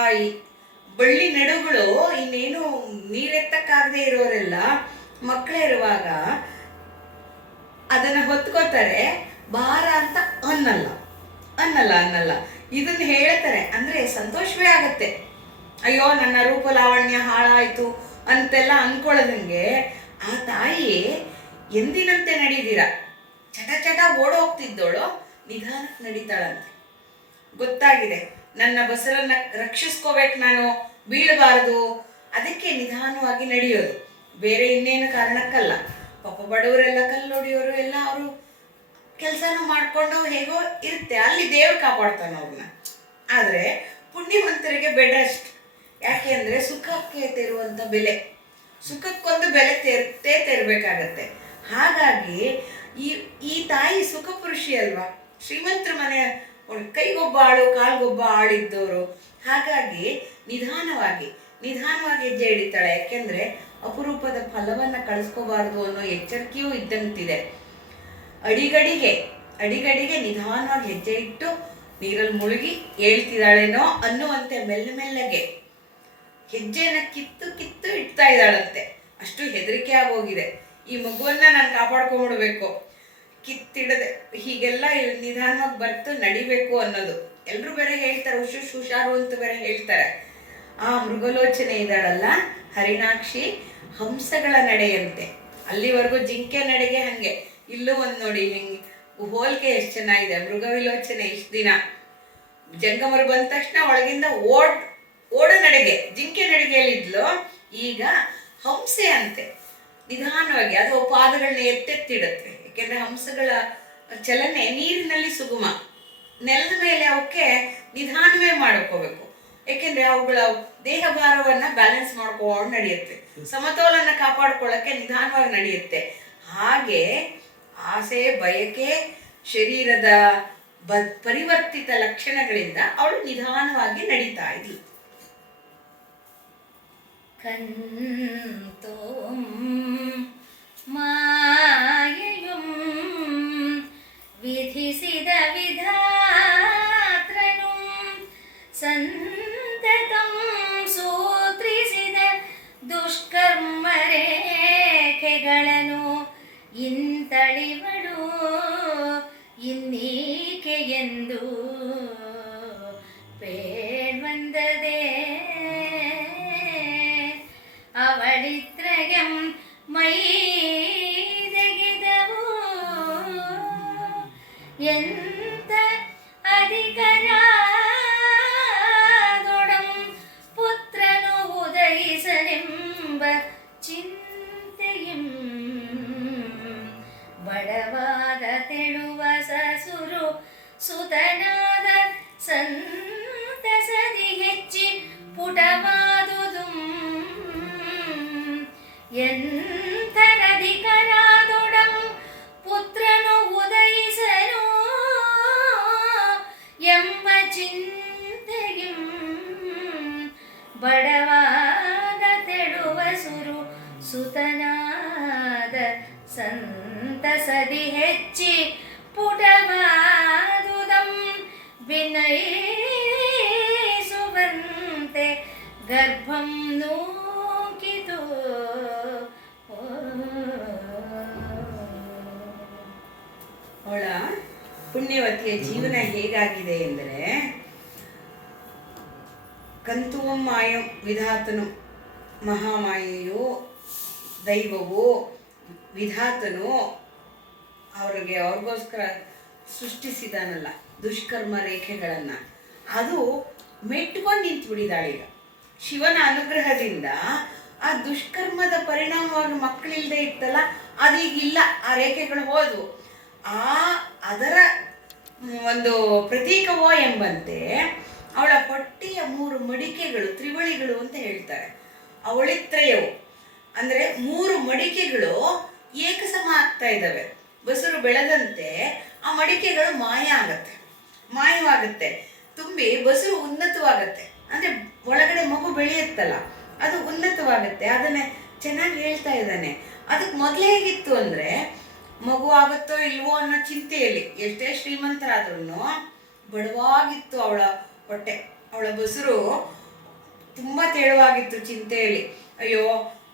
ಬಳ್ಳಿ ನಡುಗಳು ಇನ್ನೇನು ನೀರೆತ್ತಕ್ಕಾಗದೆ ಇರೋರೆಲ್ಲ ಮಕ್ಕಳೇ ಇರುವಾಗ ಅದನ್ನ ಹೊತ್ಕೋತಾರೆ, ಭಾರ ಅಂತ ಅನ್ನಲ್ಲ. ಇದನ್ನ ಹೇಳ್ತಾರೆ ಅಂದ್ರೆ ಸಂತೋಷವೇ ಆಗತ್ತೆ. ಅಯ್ಯೋ ನನ್ನ ರೂಪ ಲಾವಣ್ಯ ಹಾಳಾಯ್ತು ಅಂತೆಲ್ಲ ಅನ್ಕೊಳ್ಳೋದಂಗೆ ಆ ತಾಯಿ ಎಂದಿನಂತೆ ನಡೀದಿರ ಚಟ ಓಡೋಗ್ತಿದ್ದೋಳು ನಿಧಾನಕ್ಕೆ ನಡೀತಾಳಂತೆ. ಗೊತ್ತಾಗಿದೆ ನನ್ನ ಬಸರನ್ನ ರಕ್ಷಿಸ್ಕೋಬೇಕು, ನಾನು ಬೀಳಬಾರದು, ಅದಕ್ಕೆ ನಿಧಾನವಾಗಿ ನಡೆಯೋದು, ಬೇರೆ ಇನ್ನೇನು ಕಾರಣಕ್ಕಲ್ಲ. ಪಾಪ ಬಡವರೆಲ್ಲ ಕಲ್ಲೊಡಿಯೋರು ಎಲ್ಲ ಅವರು ಕೆಲಸನೂ ಮಾಡ್ಕೊಂಡು ಹೇಗೋ ಇರುತ್ತೆ, ಅಲ್ಲಿ ದೇವ್ರು ಕಾಪಾಡ್ತಾನೆ ಅವ್ರನ್ನ. ಆದರೆ ಪುಣ್ಯವಂತರಿಗೆ ಬೆಡ್ ರೆಸ್ಟ್. ಯಾಕೆ ಅಂದರೆ ಸುಖಕ್ಕೆ ತೆರುವಂಥ ಬೆಲೆ, ಸುಖಕ್ಕೊಂದು ಬೆಲೆ ತೆರಬೇಕಾಗತ್ತೆ. ಹಾಗಾಗಿ ಈ ತಾಯಿ ಸುಖ ಪುರುಷಿ ಅಲ್ವಾ, ಶ್ರೀಮಂತರ ಮನೆ ಕೈಗೊಬ್ಬ ಆಳು ಕಾಲ್ಗೊಬ್ಬ ಆಳಿದ್ದವರು. ಹಾಗಾಗಿ ನಿಧಾನವಾಗಿ ಹೆಜ್ಜೆ ಹಿಡಿತಾಳೆ. ಯಾಕೆಂದ್ರೆ ಅಪರೂಪದ ಫಲವನ್ನ ಕಳಿಸ್ಕೋಬಾರ್ದು ಅನ್ನೋ ಎಚ್ಚರಿಕೆಯೂ ಇದ್ದಂತಿದೆ. ಅಡಿಗಡಿಗೆ ನಿಧಾನವಾಗಿ ಹೆಜ್ಜೆ ಇಟ್ಟು ನೀರಲ್ಲಿ ಮುಳುಗಿ ಹೇಳ್ತಿದ್ದಾಳೇನೋ ಅನ್ನುವಂತೆ ಮೆಲ್ಲಗೆ ಹೆಜ್ಜೆನ ಕಿತ್ತು ಇಡ್ತಾ ಇದ್ದಾಳಂತೆ. ಅಷ್ಟು ಹೆದರಿಕೆ ಆಗೋಗಿದೆ. ಈ ಮಗುವನ್ನ ನಾನು ಕಾಪಾಡ್ಕೊಂಡ್ಬಿಡ್ಬೇಕು, ಕಿತ್ತಿಡದೆ ಹೀಗೆಲ್ಲ ನಿಧಾನವಾಗಿ ಬರ್ತು ನಡಿಬೇಕು ಅನ್ನೋದು. ಎಲ್ರು ಬೇರೆ ಹೇಳ್ತಾರೆ, ಹುಷಾರು ಅಂತ ಬೇರೆ ಹೇಳ್ತಾರೆ. ಆ ಮೃಗಲೋಚನೆ ಇದ್ದಾಳಲ್ಲ ಹರಿಣಾಕ್ಷಿ, ಹಂಸಗಳ ನಡೆಯಂತೆ. ಅಲ್ಲಿವರೆಗೂ ಜಿಂಕೆ ನಡೆಗೆ ಹಂಗೆ, ಇಲ್ಲೂ ಒಂದು ನೋಡಿ ಹಿಂಗೆ ಹೋಲಿಕೆ ಎಷ್ಟು ಚೆನ್ನಾಗಿದೆ. ಮೃಗವಿಲೋಚನೆ ಇಷ್ಟು ದಿನ ಜಂಗಮರು ಬಂದ ತಕ್ಷಣ ಒಳಗಿಂದ ಓಡ ನಡೆಗೆ, ಜಿಂಕೆ ನಡಿಗೆಯಲ್ಲಿದ್ಲು, ಈಗ ಹಂಸೆ ಅಂತೆ. ನಿಧಾನವಾಗಿ ಅದು ಪಾದಗಳನ್ನ ಎತ್ತೆತ್ತಿಡುತ್ತೆ. ಯಾಕೆಂದ್ರೆ ಹಂಸಗಳ ಚಲನೆ ನೀರಿನಲ್ಲಿ ಸುಗಮ, ನೆಲದ ಮೇಲೆ ಅವಕ್ಕೆ ನಿಧಾನವೇ ಮಾಡ್ಕೋಬೇಕು. ಯಾಕೆಂದ್ರೆ ಅವುಗಳ ದೇಹ ಭಾರವನ್ನ ಬ್ಯಾಲೆನ್ಸ್ ಮಾಡ್ಕೊಂಡು ನಡೆಯುತ್ತೆ, ಸಮತೋಲನ ಕಾಪಾಡ್ಕೊಳ್ಳಕ್ಕೆ ನಿಧಾನವಾಗಿ ನಡೆಯುತ್ತೆ. ಹಾಗೆ ಆಸೆ, ಬಯಕೆ, ಶರೀರದ ಪರಿವರ್ತಿತ ಲಕ್ಷಣಗಳಿಂದ ಅವಳು ನಿಧಾನವಾಗಿ ನಡೀತಾ ಇದ್ಲು. കന്തോം മായയും വിധിസിത വിധാത്രനും സന്തതം സൂത്രിಸಿದ ದುಷ್ಕರ್ಮರೇಖೆಗಳನ್ನು ಇಂತಳಿವಳು ಇನ್ನೀಕೆ ಎಂದು ಬೇಡ್ವಂದದೆ ಅವಳಿತ್ರಯಂ ಮೈದೆಗೆದವು ಎಂತ ಅಧಿಕರಾದೊಡಂ ಪುತ್ರನು ಉದಯಿಸನೆಂಬ ಚಿಂತೆಯಂ ಬಡವಾದ ತೆಳುವ ಸಸುರು ಸುತನಾದ ಸಂತಸದಿ ಹೆಚ್ಚಿ ಪುಟವಾದುದು ಎಂಥರಧಿಕರಾದೊಡಂ ಪುತ್ರನು ಉದಯಿಸನು ಎಂಬ ಚಿಂತೆಯಂ ಬಡವಾದ ತೆಳುವ ಸುರು ಸುತನಾದ ಸಂತಸದಿ ಹೆಚ್ಚಿ ಪುಟವಾದುದಂ ವಿನಯಿಸುವಂತೆ ಗರ್ಭಂ ನೂಕಿತು. ಅವಳ ಪುಣ್ಯವತಿಯ ಜೀವನ ಹೇಗಾಗಿದೆ ಎಂದರೆ, ಕಂತುವಂ ಮಾಯಂ ವಿಧಾತನು, ಮಹಾಮಾಯೆಯು ದೈವವು ವಿಧಾತನು ಅವ್ರಿಗೋಸ್ಕರ ಸೃಷ್ಟಿಸಿದಾನಲ್ಲ ದುಷ್ಕರ್ಮ ರೇಖೆಗಳನ್ನು, ಅದು ಮೆಟ್ಕೊಂಡು ನಿಂತು ಬಿಡಿದಾಳೀಗ. ಶಿವನ ಅನುಗ್ರಹದಿಂದ ಆ ದುಷ್ಕರ್ಮದ ಪರಿಣಾಮವಾಗಿ ಮಕ್ಕಳಿಲ್ಲದೆ ಇತ್ತಲ್ಲ, ಅದೀಗಿಲ್ಲ, ಆ ರೇಖೆಗಳು ಹೋದ್ವು. ಅದರ ಒಂದು ಪ್ರತೀಕವೋ ಎಂಬಂತೆ ಅವಳ ಹೊಟ್ಟೆಯ 3 ಮಡಿಕೆಗಳು ತ್ರಿವಳಿಗಳು ಅಂತ ಹೇಳ್ತಾರೆ. ಅವಳಿತ್ರಯವು ಅಂದರೆ 3 ಮಡಿಕೆಗಳು ಏಕಸಮ ಆಗ್ತಾ ಇದ್ದಾವೆ. ಬಸರು ಬೆಳೆದಂತೆ ಆ ಮಡಿಕೆಗಳು ಮಾಯವಾಗುತ್ತೆ, ತುಂಬಿ ಬಸರು ಉನ್ನತವಾಗತ್ತೆ. ಅಂದರೆ ಒಳಗಡೆ ಮಗು ಬೆಳೆಯುತ್ತಲ್ಲ, ಅದು ಉನ್ನತವಾಗುತ್ತೆ. ಅದನ್ನೇ ಚೆನ್ನಾಗಿ ಹೇಳ್ತಾ ಇದ್ದಾನೆ. ಅದಕ್ಕೆ ಮೊದಲೇ ಹೇಗಿತ್ತು ಅಂದರೆ, ಮಗು ಆಗುತ್ತೋ ಇಲ್ವೋ ಅನ್ನೋ ಚಿಂತೆಯಲ್ಲಿ ಎಷ್ಟೇ ಶ್ರೀಮಂತರಾದ್ರೂ ಬಡವಾಗಿತ್ತು ಅವಳ ಹೊಟ್ಟೆ. ಅವಳ ಬಸರು ತುಂಬ ತೆಳುವಾಗಿತ್ತು ಚಿಂತೆಯಲ್ಲಿ. ಅಯ್ಯೋ,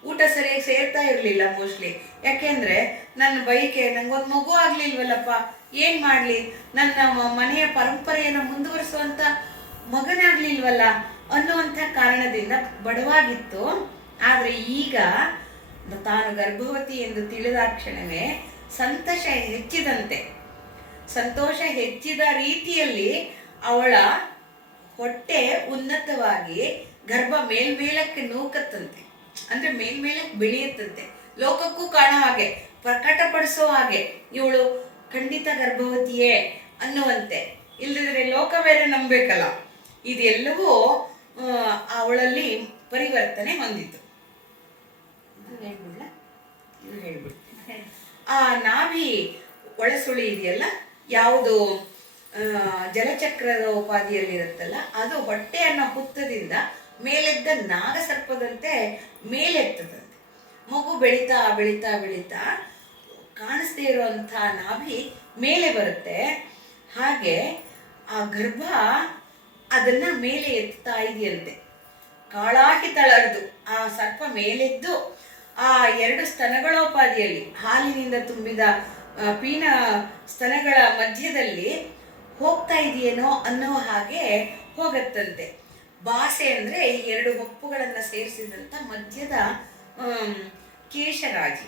ಊಟ ಸರಿಯಾಗಿ ಸೇರ್ತಾ ಇರಲಿಲ್ಲ ಮೋಸ್ಟ್ಲಿ. ಯಾಕೆಂದರೆ ನನ್ನ ಬೈಕೆ ನಂಗೊಂದು ಮಗು ಆಗಲಿಲ್ವಲ್ಲಪ್ಪ, ಏನು ಮಾಡಲಿ, ನನ್ನ ಮನೆಯ ಪರಂಪರೆಯನ್ನು ಮುಂದುವರಿಸುವಂಥ ಮಗನಾಗಲಿಲ್ವಲ್ಲ ಅನ್ನುವಂಥ ಕಾರಣದಿಂದ ಬಡವಾಗಿತ್ತು. ಆದರೆ ಈಗ ತಾನು ಗರ್ಭವತಿ ಎಂದು ತಿಳಿದಾಕ್ಷಣವೇ ಸಂತೋಷ ಹೆಚ್ಚಿದ ರೀತಿಯಲ್ಲಿ ಅವಳ ಹೊಟ್ಟೆ ಉನ್ನತವಾಗಿ ಗರ್ಭ ಮೇಲ್ಮೇಲಕ್ಕೆ ನೂಕತ್ತಂತೆ. ಅಂದರೆ ಮೇಲ್ಮೇಲಕ್ಕೆ ಬೆಳೆಯುತ್ತಂತೆ, ಲೋಕಕ್ಕೂ ಕಾಣೋ ಹಾಗೆ, ಪ್ರಕಟಪಡಿಸೋ ಹಾಗೆ ಇವಳು ಖಂಡಿತ ಗರ್ಭವತಿಯೇ ಅನ್ನುವಂತೆ. ಇಲ್ಲದಿದ್ರೆ ಲೋಕ ಬೇರೆ ನಂಬಬೇಕಲ್ಲ. ಇದೆಲ್ಲವೂ ಅವಳಲ್ಲಿ ಪರಿವರ್ತನೆ ಹೊಂದಿತು. ಹೇಳ್ಬಿಡ್ತೀನಿ. ಆ ನಾಭಿ ಒಳಸುಳಿ ಇದೆಯಲ್ಲ, ಯಾವುದು ಜಲಚಕ್ರದ ಉಪಾಧಿಯಲ್ಲಿರುತ್ತಲ್ಲ, ಅದು ಹೊಟ್ಟೆ ಅನ್ನೋ ಹುತ್ತದಿಂದ ಮೇಲೆದ್ದ ನಾಗಸರ್ಪದಂತೆ ಮೇಲೆತ್ತದಂತೆ. ಮಗು ಬೆಳೀತಾ ಬೆಳೀತಾ ಬೆಳೀತಾ ಕಾಣಿಸ್ದೇ ಇರುವಂಥ ನಾಭಿ ಮೇಲೆ ಬರುತ್ತೆ. ಹಾಗೆ ಆ ಗರ್ಭ ಅದನ್ನ ಮೇಲೆ ಎತ್ತಾ ಇದೆಯಂತೆ. ಕಾಳಾಗಿ ತಳರ್ದು ಆ ಸರ್ಪ ಮೇಲೆದ್ದು ಆ 2 ಸ್ತನಗಳೋಪಾದಿಯಲ್ಲಿ ಹಾಲಿನಿಂದ ತುಂಬಿದ ಪೀನ ಸ್ತನಗಳ ಮಧ್ಯದಲ್ಲಿ ಹೋಗ್ತಾ ಇದೆಯೇನೋ ಅನ್ನೋ ಹಾಗೆ ಹೋಗತ್ತಂತೆ. ಬಾಸೆ ಅಂದರೆ ಈ 2 ಹೊಪ್ಪುಗಳನ್ನು ಸೇರಿಸಿದಂಥ ಮಧ್ಯದ ಕೇಶರಾಜಿ.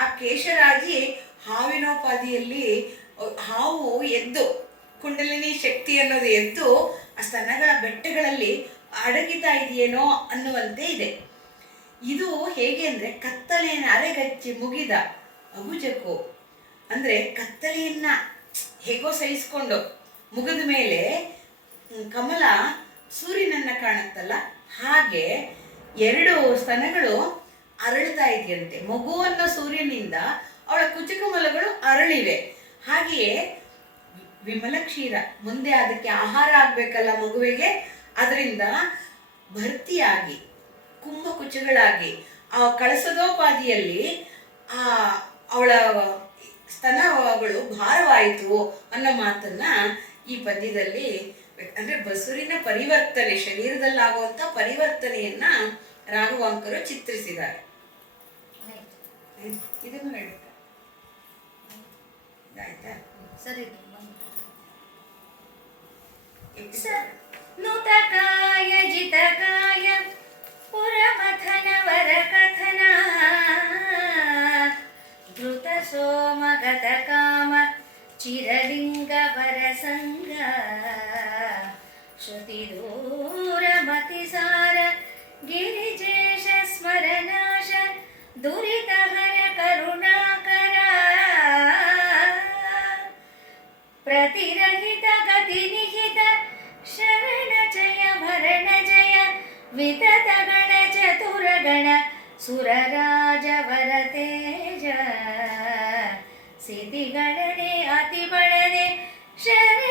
ಆ ಕೇಶರಾಜಿ ಹಾವಿನೋಪಾದಿಯಲ್ಲಿ ಹಾವು ಎದ್ದು, ಕುಂಡಲಿನಿ ಶಕ್ತಿ ಅನ್ನೋದು ಎದ್ದು ಆ ಸ್ತನಗಳ ಬೆಟ್ಟಗಳಲ್ಲಿ ಅಡಗಿತಾ ಇದೆಯೇನೋ ಅನ್ನುವಂತೆ ಇದೆ. ಇದು ಹೇಗೆ ಅಂದರೆ, ಕತ್ತಲೆಯನ್ನು ಅರೆಗಚ್ಚಿ ಮುಗಿದ ಅಬುಜಕು ಅಂದರೆ ಕತ್ತಲೆಯನ್ನ ಹೇಗೋ ಸಹಿಸ್ಕೊಂಡು ಮುಗಿದ ಮೇಲೆ ಕಮಲ ಸೂರ್ಯನನ್ನ ಕಾಣುತ್ತಲ್ಲ, ಹಾಗೆ 2 ಸ್ತನಗಳು ಅರಳ್ತಾ ಇದೆಯಂತೆ. ಮಗುವನ್ನು ಸೂರ್ಯನಿಂದ ಅವಳ ಕುಚಕಮಲಗಳು ಅರಳಿವೆ. ಹಾಗೆಯೇ ವಿಮಲ ಕ್ಷೀರ, ಮುಂದೆ ಅದಕ್ಕೆ ಆಹಾರ ಆಗಬೇಕಲ್ಲ ಮಗುವಿಗೆ, ಅದರಿಂದ ಭರ್ತಿಯಾಗಿ ಕುಂಭಕುಚಗಳಾಗಿ ಆ ಕಳಸದೋಪಾದಿಯಲ್ಲಿ ಅವಳ ಸ್ತನಗಳು ಭಾರವಾಯಿತು ಅನ್ನೋ ಮಾತನ್ನ ಈ ಪದ್ಯದಲ್ಲಿ, ಅಂದರೆ ಬಸರಿನ ಪರಿವರ್ತನೆ, ಶರೀರದಲ್ಲಾಗುವಂಥ ಪರಿವರ್ತನೆಯನ್ನ ರಾಘವಾಂಕರು ಚಿತ್ರಿಸಿದ್ದಾರೆ. ಇದನ್ನು ಹೇಳ್ಬೇಕಾ? ಆಯ್ತಾ? ಸರಿ. ನುತಕಾಯ ಜಿತಕಾಯ ಪುರಮಥನ ವರಕಥನ ಧೃತ ಸೋಮಗತ ಕಾಮ ಚಿರಲಿಂಗ ವರಸಂಗ ಶ್ರುತಿ ದೂರ ಮತಿಸಾರ ಗಿರಿಜೇಶ ಸ್ಮರನಾಶ ದುರಿತಹರ ಕರುಣಾಕರ ಪ್ರತಿರಹಿತ ಗತಿ ನಿಹಿತ ಶರಣ ಜಯ ಭರಣ ಜಯ ವಿತತ ಗಣ ಚತುರ ಗಣ ಸುರರಾಜ ವರ ತೇಜ ಸಿದ್ಧಿಗಣನೆ ಅತಿ ಬಡನೆ ಶರಣ